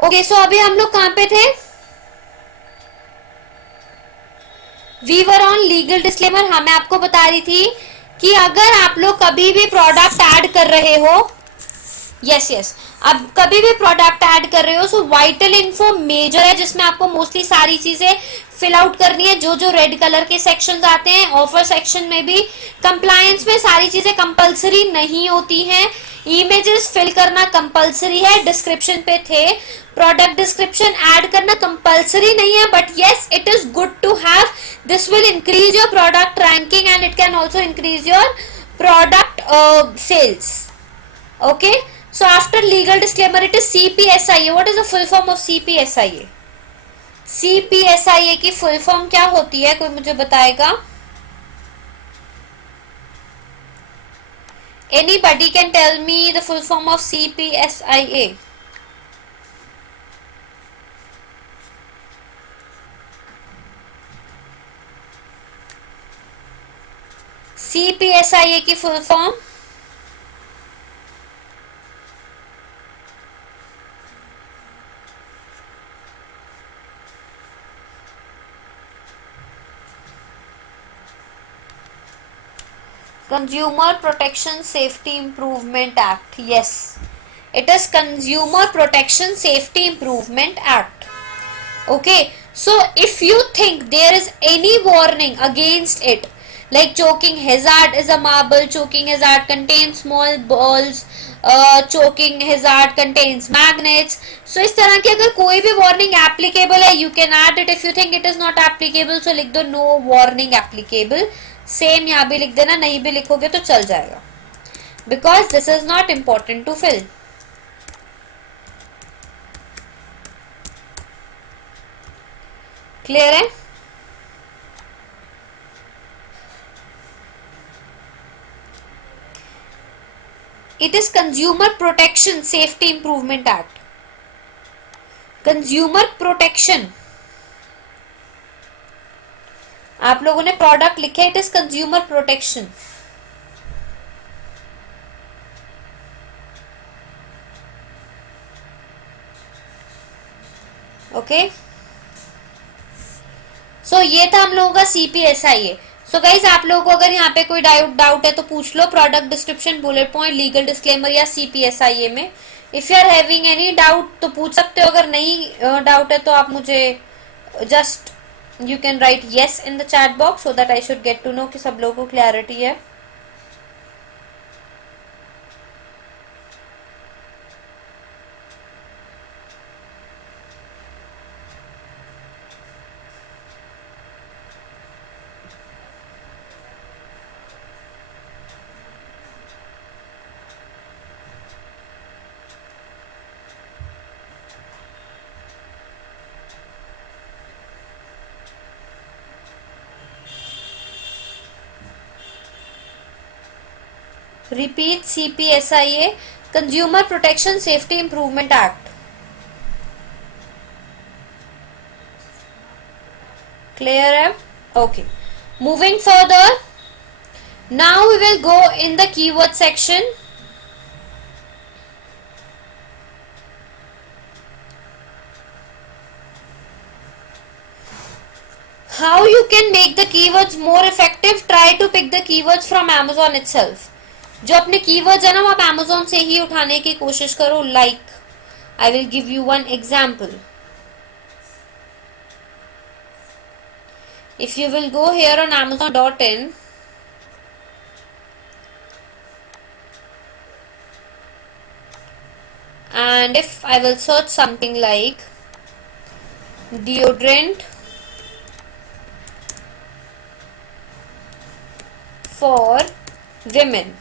ओके, सो अभी हम लोग कहां पे थे? We were on legal disclaimer. हाँ, मैं आपको बता रही थी कि अगर आप लोग कभी भी प्रोडक्ट ऐड कर रहे हो, यस, अब कभी भी प्रोडक्ट ऐड कर रहे हो, सो वाइटल इन्फो मेजर है जिसमें आपको मोस्टली सारी चीजें फिल आउट करनी है. जो जो रेड कलर के सेक्शंस आते हैं, ऑफर सेक्शन में भी, कंप्लायंस में सारी चीजें कंपलसरी नहीं होती हैं. इमेजेस फिल करना कंपलसरी है, डिस्क्रिप्शन पे थे. प्रोडक्ट डिस्क्रिप्शन ऐड करना कंपलसरी नहीं है, but yes it is good to have. This will increase your product ranking and it can also increase your product sales. Okay, so after legal disclaimer it is CPSIA. What is the full form of CPSIA? CPSIA की full form क्या होती है, कोई मुझे बताएगा? Anybody can tell me the full form of CPSIA? CPSIA की full form? Consumer Protection Safety Improvement Act. Yes, it is Consumer Protection Safety Improvement Act. Okay, so if you think there is any warning against it, like choking hazard is a marble, choking hazard contains small balls, choking hazard contains magnets, so इस तरह की अगर कोई भी warning applicable है, you can add it. If you think it is not applicable, so लिख दो no warning applicable. Same यहाँ भी लिख देना, नहीं भी लिखोगे तो चल जाएगा, because this is not important to fill. Clear है? It is consumer protection safety improvement act. Consumer protection, आप लोगों ने प्रोडक्ट लिखे, it is consumer protection. Okay, so ये था हम लोगों का CPSIA. सो गाइज, आप लोगों को अगर यहाँ पे कोई डाउट है तो पूछ लो. Product description, bullet point, legal disclaimer या CPSIA में. If you are having any doubt तो पूछ सकते हो. अगर नहीं डाउट है तो आप मुझे just you can write yes in the chat box so that I should get to know कि सब लोगों को clarity है. Repeat CPSIA, Consumer Protection Safety Improvement Act. Clear है? Okay. Moving further, now we will go in the keyword section. How you can make the keywords more effective? Try to pick the keywords from Amazon itself. जो अपने keywords है ना वो आप Amazon से ही उठाने की कोशिश करो. Like I will give you one example. If you will go here on Amazon.in, and if I will search something like deodorant for women,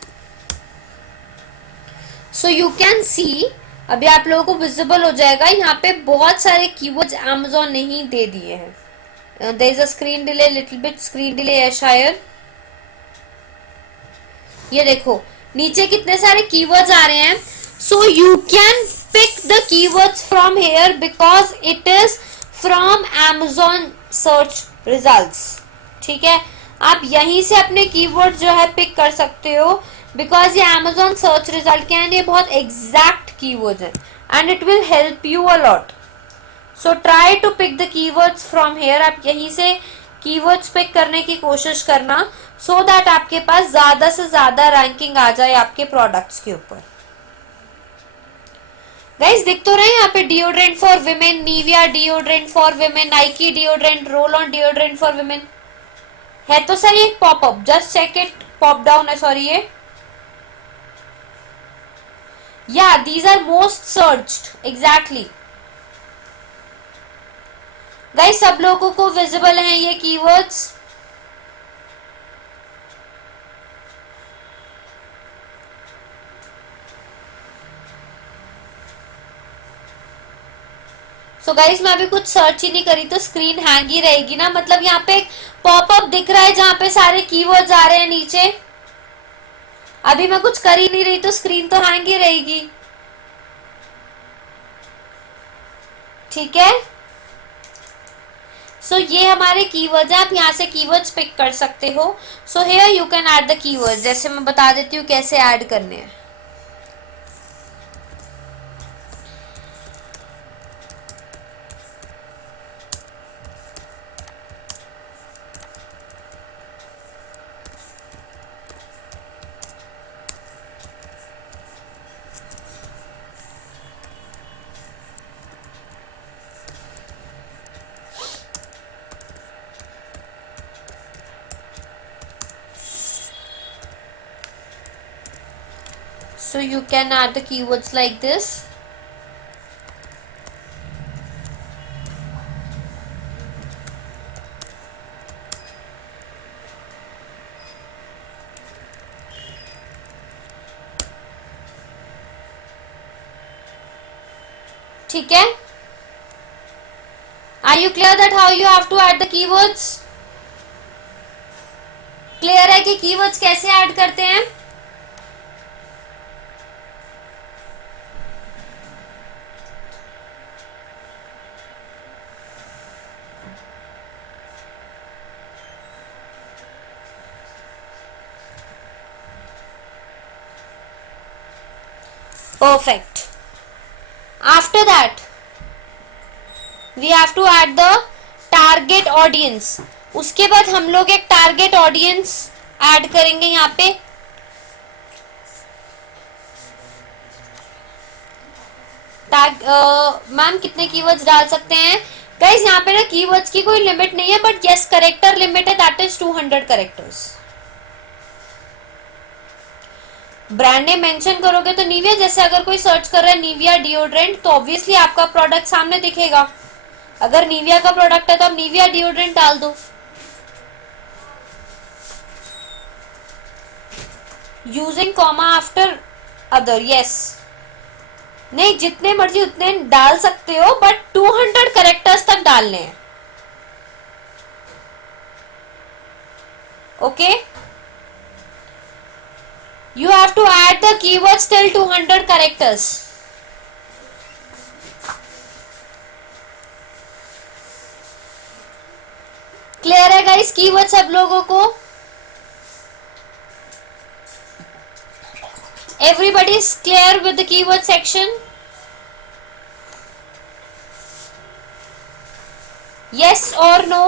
so you can see, अभी आप लोगों को विजिबल हो जाएगा यहाँ पे बहुत सारे कीवर्ड्स Amazon ने ही दे दिए हैं. there is a screen delay, little bit screen delay है शायद. ये देखो नीचे कितने सारे कीवर्ड्स आ रहे हैं. so you can pick the keywords from here because it is from Amazon search results. ठीक है, आप यहीं से अपने कीवर्ड जो है पिक कर सकते हो बिकॉज ये Amazon सर्च रिजल्ट के हैं, ये बहुत एग्जैक्ट कीवर्ड्स हैं and it will help you a lot. So try to pick the keywords from here. आप यहीं से कीवर्ड्स पिक करने की कोशिश करना सो दैट आपके पास ज्यादा से ज्यादा रैंकिंग आ जाए आपके प्रोडक्ट्स के ऊपर. गाइस दिख तो रहे हैं यहाँ पे deodorant for women, Nivea deodorant for women, Nike deodorant, roll on deodorant for women है तो सही एक popup. Just check it, pop down है सॉरी ये. या these are most searched exactly. Guys सब लोगों को विजिबल हैं ये कीवर्ड्स. सो गाइस मैं अभी कुछ सर्च ही नहीं करी तो स्क्रीन हैंग ही रहेगी ना. मतलब यहाँ पे एक पॉपअप दिख रहा है जहां पे सारे कीवर्ड्स आ रहे हैं नीचे. अभी मैं कुछ कर ही नहीं रही तो स्क्रीन तो हैंग ही रहेगी. ठीक है, सो ये हमारे कीवर्ड्स हैं. आप यहाँ से कीवर्ड्स पिक कर सकते हो. सो here you can add the keywords. जैसे मैं बता देती हूँ कैसे ऐड करने हैं. So you can add the keywords like this. ठीक है, are you clear that how you have to add the keywords? Clear है कि कीवर्ड्स कैसे ऐड करते हैं? Perfect. After that we have to add the target audience. उसके बाद हम लोग एक टारगेट ऑडियंस ऐड करेंगे यहाँ पे. मैम कितने कीवर्ड्स डाल सकते हैं? गाइस यहाँ पे ना कीवर्ड्स की कोई लिमिट नहीं है बट यस करेक्टर लिमिट है, that is 200 characters. Brand name mention करोगे तो निविया, जैसे अगर कोई सर्च कर रहा है निविया डिओड्रेंट तो ऑब्वियसली आपका प्रोडक्ट सामने दिखेगा. अगर निविया का प्रोडक्ट है तो आप निविया डिओड्रेंट डाल दो. Using comma after other, yes नहीं जितने मर्जी उतने डाल सकते हो बट 200 करेक्टर्स तक डालने हैं. Okay, you have to add the keywords till 200 characters. Clear है गाइस कीवर्ड सब लोगों को? Everybody is clear with the keyword section? Yes or no?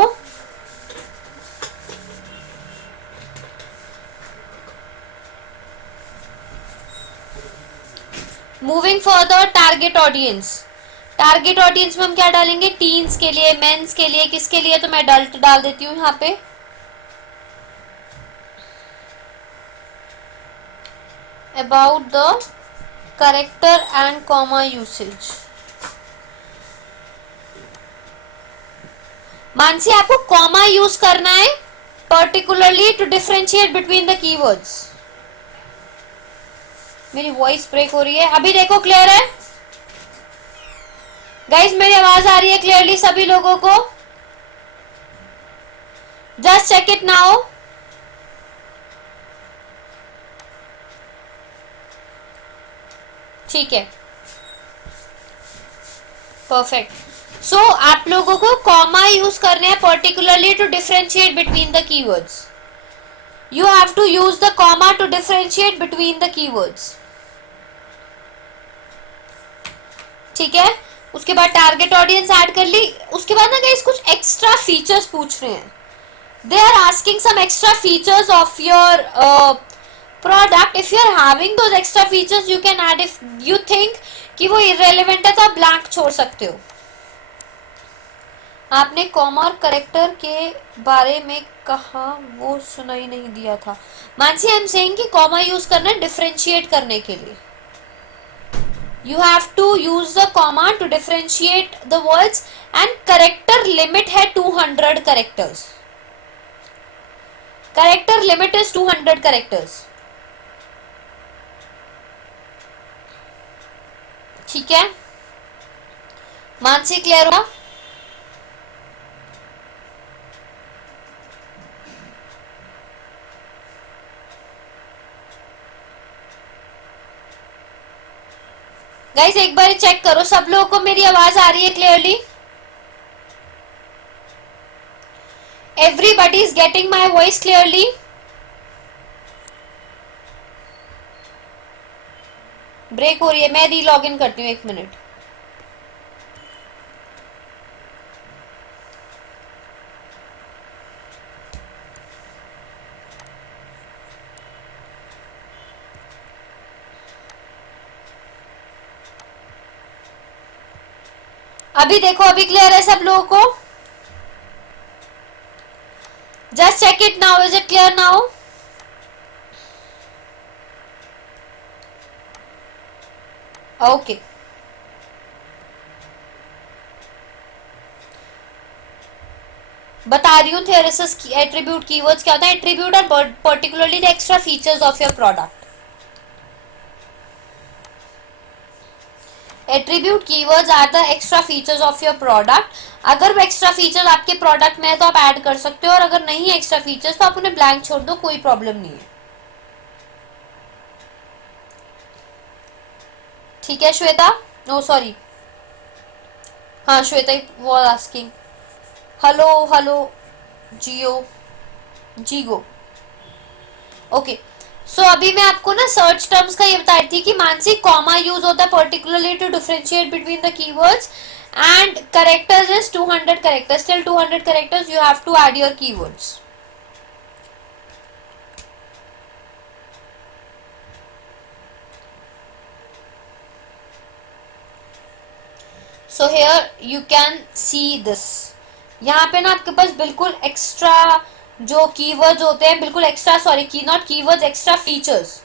Moving further, target audience. Target audience में हम क्या डालेंगे? टीन्स के लिए, मेंस के लिए, किसके लिए? तो मैं अडल्ट डाल देती हूँ यहाँ पे. About the character and comma usage. Mansi आपको कॉमा यूज करना है particularly to differentiate between the keywords. मेरी वॉइस ब्रेक हो रही है. अभी देखो क्लियर है गाइस? मेरी आवाज आ रही है क्लियरली सभी लोगों को? Just check it now. ठीक है, परफेक्ट। सो आप लोगों को कॉमा यूज करने हैं particularly to differentiate between the keywords. You have to use the comma to differentiate between the keywords. ठीक है, उसके बाद टारगेट ऑडियंस ऐड कर ली। उसके बाद ना गाइस कुछ एक्स्ट्रा फीचर्स पूछ रहे हैं। They are asking some extra features of your product. If you are having those extra features you can add. If you think कि वो इररेलेवेंट है तो आप ब्लैंक छोड़ सकते हो। आपने कॉमा और करेक्टर के बारे में कहा, वो सुनाई नहीं दिया था। मानसी, आई एम सेइंग कि कॉमा यूज करना है डिफरेंशिएट करने के लिए। You have to use the comma to differentiate the words and character limit है 200 characters. Character limit is 200 characters. ठीक है, मानसी क्लियर हुआ? गाइस एक बार चेक करो सब लोगों को मेरी आवाज आ रही है clearly? Everybody is getting my voice clearly? Break हो रही है, मैं री लॉग इन करती हूँ, 1 मिनट। अभी देखो, अभी क्लियर है सब लोगों को? Just check it now, is it clear now? Okay, बता रही हूँ थेरेसिस एट्रीब्यूट कीवर्ड्स क्या होता है। Attribute are particularly the extra features of your product. Attribute keywords are the extra features of your product. अगर वो एक्स्ट्रा फीचर्स आपके प्रोडक्ट में है तो आप ऐड कर सकते हो, और अगर नहीं एक्स्ट्रा फीचर्स तो आप उन्हें ब्लैंक छोड़ दो, कोई प्रॉब्लम नहीं है। ठीक है श्वेता? नो सॉरी, हाँ Shweta was asking. Hello hello जियो जीगो। ओके, सो अभी मैं आपको ना सर्च टर्म्स का ये बता रही थी कि मानसी कॉमा यूज होता है particularly to differentiate between the keywords, and characters is 200 characters. Till 200 characters you have to add your keywords. So here you can see this. यहाँ पे ना आपके पास बिल्कुल एक्स्ट्रा जो कीवर्ड्स होते हैं, बिल्कुल एक्स्ट्रा, सॉरी की नॉट कीवर्ड्स, एक्स्ट्रा फीचर्स।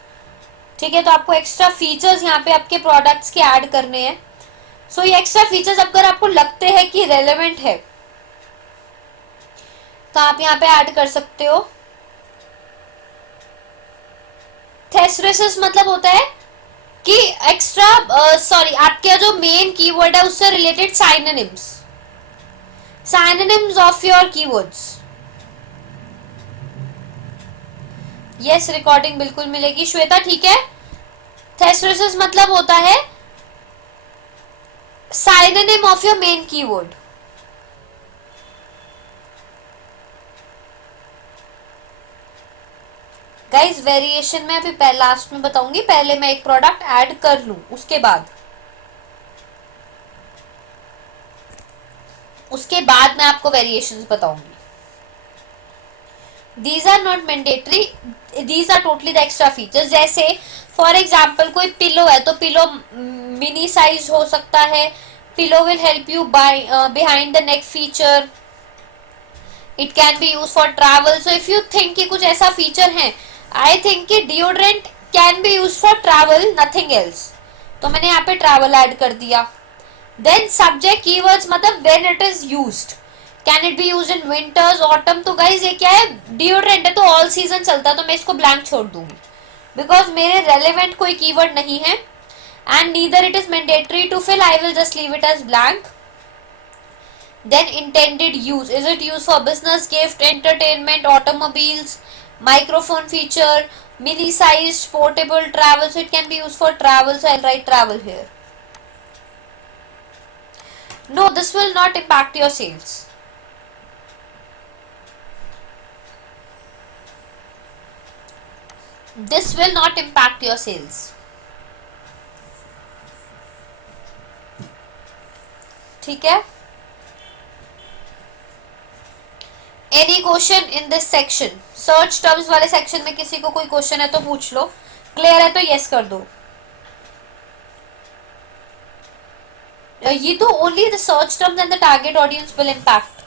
ठीक है, तो आपको एक्स्ट्रा फीचर्स यहाँ पे आपके प्रोडक्ट्स के ऐड करने हैं। सो ये एक्स्ट्रा फीचर्स अगर आपको लगते हैं कि रेलेवेंट है तो आप यहाँ पे ऐड कर सकते हो। थेसरेसिस मतलब होता है कि एक्स्ट्रा सॉरी आपके जो मेन कीवर्ड है उससे related synonyms, synonyms of your keywords. Yes, recording बिल्कुल मिलेगी श्वेता, ठीक है। थेसरेसिस मतलब होता है synonym of your main keyword. Guys variation में अभी लास्ट में बताऊंगी, पहले मैं एक प्रोडक्ट ऐड कर लूं, उसके बाद मैं आपको वेरिएशंस बताऊंगी। These are not mandatory, these are totally the extra features। जैसे फॉर एग्जाम्पल कोई पिलो है तो पिलो मिनी साइज हो सकता है। Pillow will help you behind the neck feature. It can be use for travel. So if you think कि कुछ ऐसा फीचर है, आई थिंक कि deodorant can be use for travel, nothing else, तो मैंने यहाँ पे ट्रैवल ऐड कर दिया। देन सब्जेक्ट कीवर्ड्स मतलब when it is used, can it be use in winters, autumn. तो गाइज ये क्या है, डिओड्रेंट है तो ऑल सीजन चलता है, तो मैं इसको ब्लैंक छोड़ दूंगी बिकॉज मेरे रेलेवेंट कोई कीवर्ड नहीं है। And neither it is mandatory to fill, I will just leave it as blank. Then intended use, is it use for business, gift, entertainment, automobiles, microphone feature, mini sized, portable, travel, so it can be used for travel, so I'll write travel here. No, this will not impact your sales. This will not impact your sales. ठीक है. Any question in this section? Search terms वाले section में किसी को कोई question है तो पूछ लो. क्लियर है तो यस कर दो. ये तो only the search terms and the target audience will impact.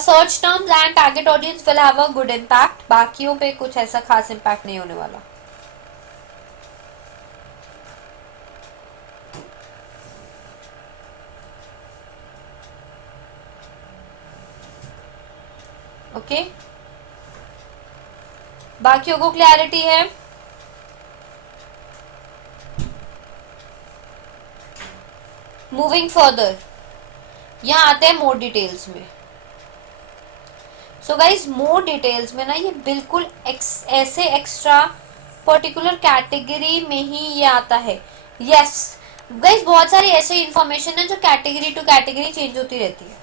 Search terms and target audience will have a good impact. बाकियों पे कुछ ऐसा खास इम्पैक्ट नहीं होने वाला. ओके, बाकियों को क्लैरिटी है? मूविंग फर्दर, यहाँ आते हैं मोर डिटेल्स में. सो गाइज मोर डिटेल्स में ना ये बिल्कुल ऐसे एक्स्ट्रा पर्टिकुलर कैटेगरी में ही ये आता है. यस गाइज, बहुत सारी ऐसी इंफॉर्मेशन है जो कैटेगरी टू कैटेगरी चेंज होती रहती है.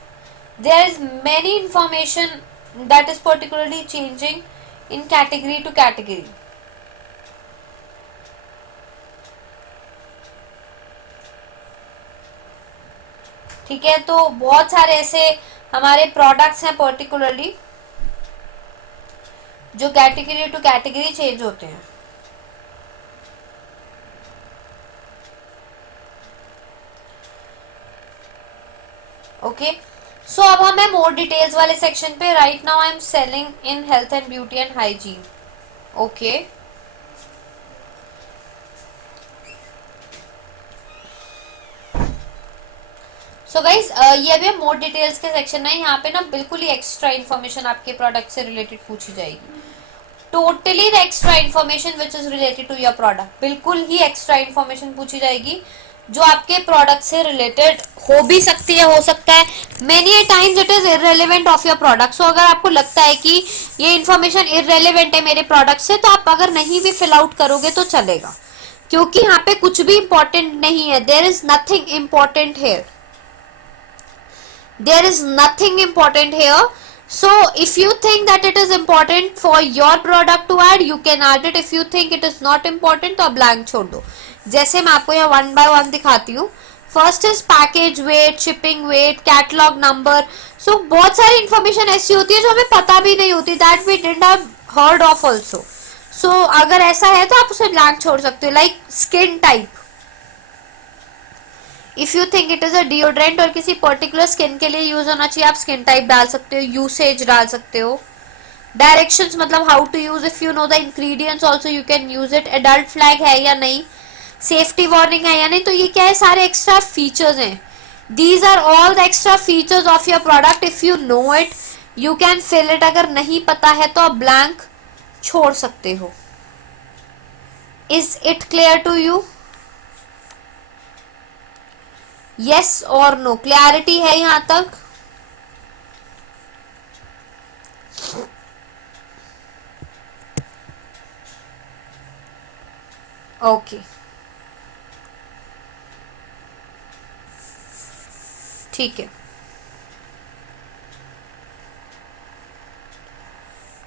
There is many information that is particularly changing in category to category. ठीक है, तो बहुत सारे ऐसे हमारे प्रोडक्ट्स हैं पर्टिकुलरली जो कैटेगरी टू कैटेगरी चेंज होते हैं. ओके, सो अब हम है मोर डिटेल्स वाले सेक्शन पे. Right now I am selling in health and beauty and hygiene. Okay, so guys ये भी मोर डिटेल्स के सेक्शन है. यहाँ पे ना बिल्कुल ही एक्स्ट्रा इन्फॉर्मेशन आपके प्रोडक्ट से रिलेटेड पूछी जाएगी. Totally the extra information which is related to your product. बिल्कुल ही एक्स्ट्रा इन्फॉर्मेशन पूछी जाएगी जो आपके प्रोडक्ट से रिलेटेड हो भी सकती है, हो सकता है many times it is irrelevant of your product. So अगर आपको लगता है कि ये इन्फॉर्मेशन इररेलेवेंट है मेरे प्रोडक्ट से, तो आप अगर नहीं भी फिल आउट करोगे तो चलेगा, क्योंकि यहाँ पे कुछ भी इंपॉर्टेंट नहीं है. There is nothing important here. There is nothing important here. So if you think that it is important for your product to add, you can add it. If you think it is not important, तो blank छोड़ दो. जैसे मैं आपको यहाँ 1 by 1 दिखाती हूँ. First is package weight, shipping weight, catalogue number. So बहुत सारी इंफॉर्मेशन ऐसी होती है जो हमें पता भी नहीं होती, that we didn't have heard of also. So अगर ऐसा है तो आप उसे ब्लैंक छोड़ सकते हो. Like skin type, if you think it is a deodorant और किसी पर्टिकुलर स्किन के लिए यूज होना चाहिए, आप स्किन टाइप डाल सकते हो, यूसेज डाल सकते हो, डायरेक्शंस मतलब how to use, if you know the ingredients also you can use it, adult flag है या नहीं, सेफ्टी वार्निंग है या नहीं. तो ये क्या है, सारे एक्स्ट्रा फीचर्स हैं. These are all the extra features of your product. If you know it you can fill it. अगर नहीं पता है तो आप ब्लैंक छोड़ सकते हो. Is it clear to you? Yes और नो? क्लैरिटी है यहां तक? ओके, ठीक है.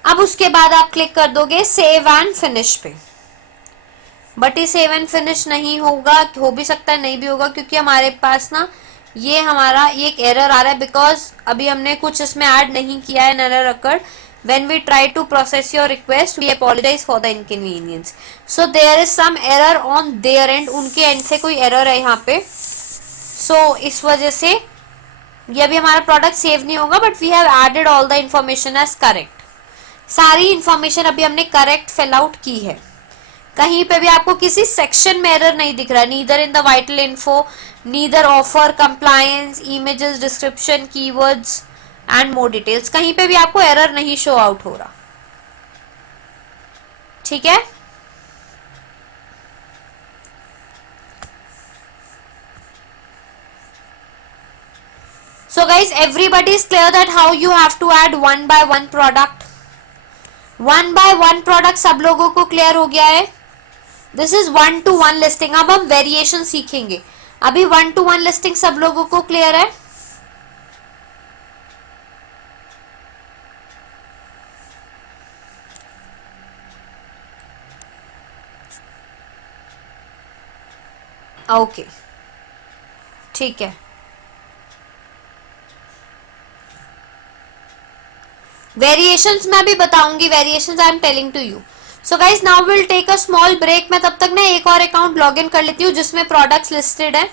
अब उसके बाद आप क्लिक कर दोगे सेव एंड फिनिश पे. बट ये सेव एंड फिनिश नहीं होगा, हो भी सकता है नहीं भी होगा, क्योंकि हमारे पास ना ये हमारा एक एरर आ रहा है, बिकॉज अभी हमने कुछ इसमें ऐड नहीं किया है. Error occurred when we try to process your request. We apologize for the inconvenience. So there is some error on their end. उनके एंड से कोई एरर है यहाँ पे. So इस वजह से ये अभी हमारा प्रोडक्ट सेव नहीं होगा, but we have added all the information as correct. सारी इंफॉर्मेशन अभी हमने करेक्ट फिल आउट की है. कहीं पे भी आपको किसी सेक्शन में एरर नहीं दिख रहा, neither in the vital info, neither offer, compliance, images, description, keywords and more details. कहीं पे भी आपको एरर नहीं शो आउट हो रहा. ठीक है, so guys everybody is clear that how you have to add one by one product. One by one product सब लोगों को क्लियर हो गया है. This is 1-to-1 listing. अब हम वेरिएशन सीखेंगे. अभी 1-to-1 लिस्टिंग सब लोगों को क्लियर है? ओके, ठीक है। वेरिएशंस मैं भी बताऊंगी, variations I am telling to you. So guys now will take a small break. मैं तब तक ना एक और अकाउंट लॉग इन कर लेती हूँ जिसमें प्रोडक्ट्स लिस्टेड है।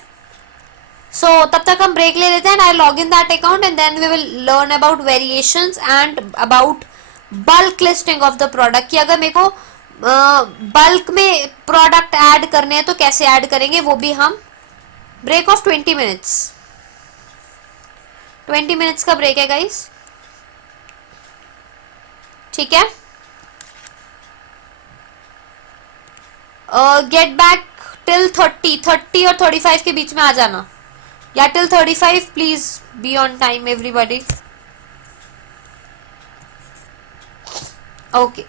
सो तब तक हम ब्रेक ले लेते हैं, I log in that account and then we will learn about variations and about bulk listing of the product, कि अगर मेरे को बल्क में प्रोडक्ट ऐड करने हैं तो कैसे ऐड करेंगे, वो भी हम। ब्रेक ऑफ 20 मिनट्स, 20 मिनट्स का ब्रेक है गाइस, ठीक है। गेट बैक टिल 30 और 35 के बीच में आ जाना, या till 35, please be on time everybody. Okay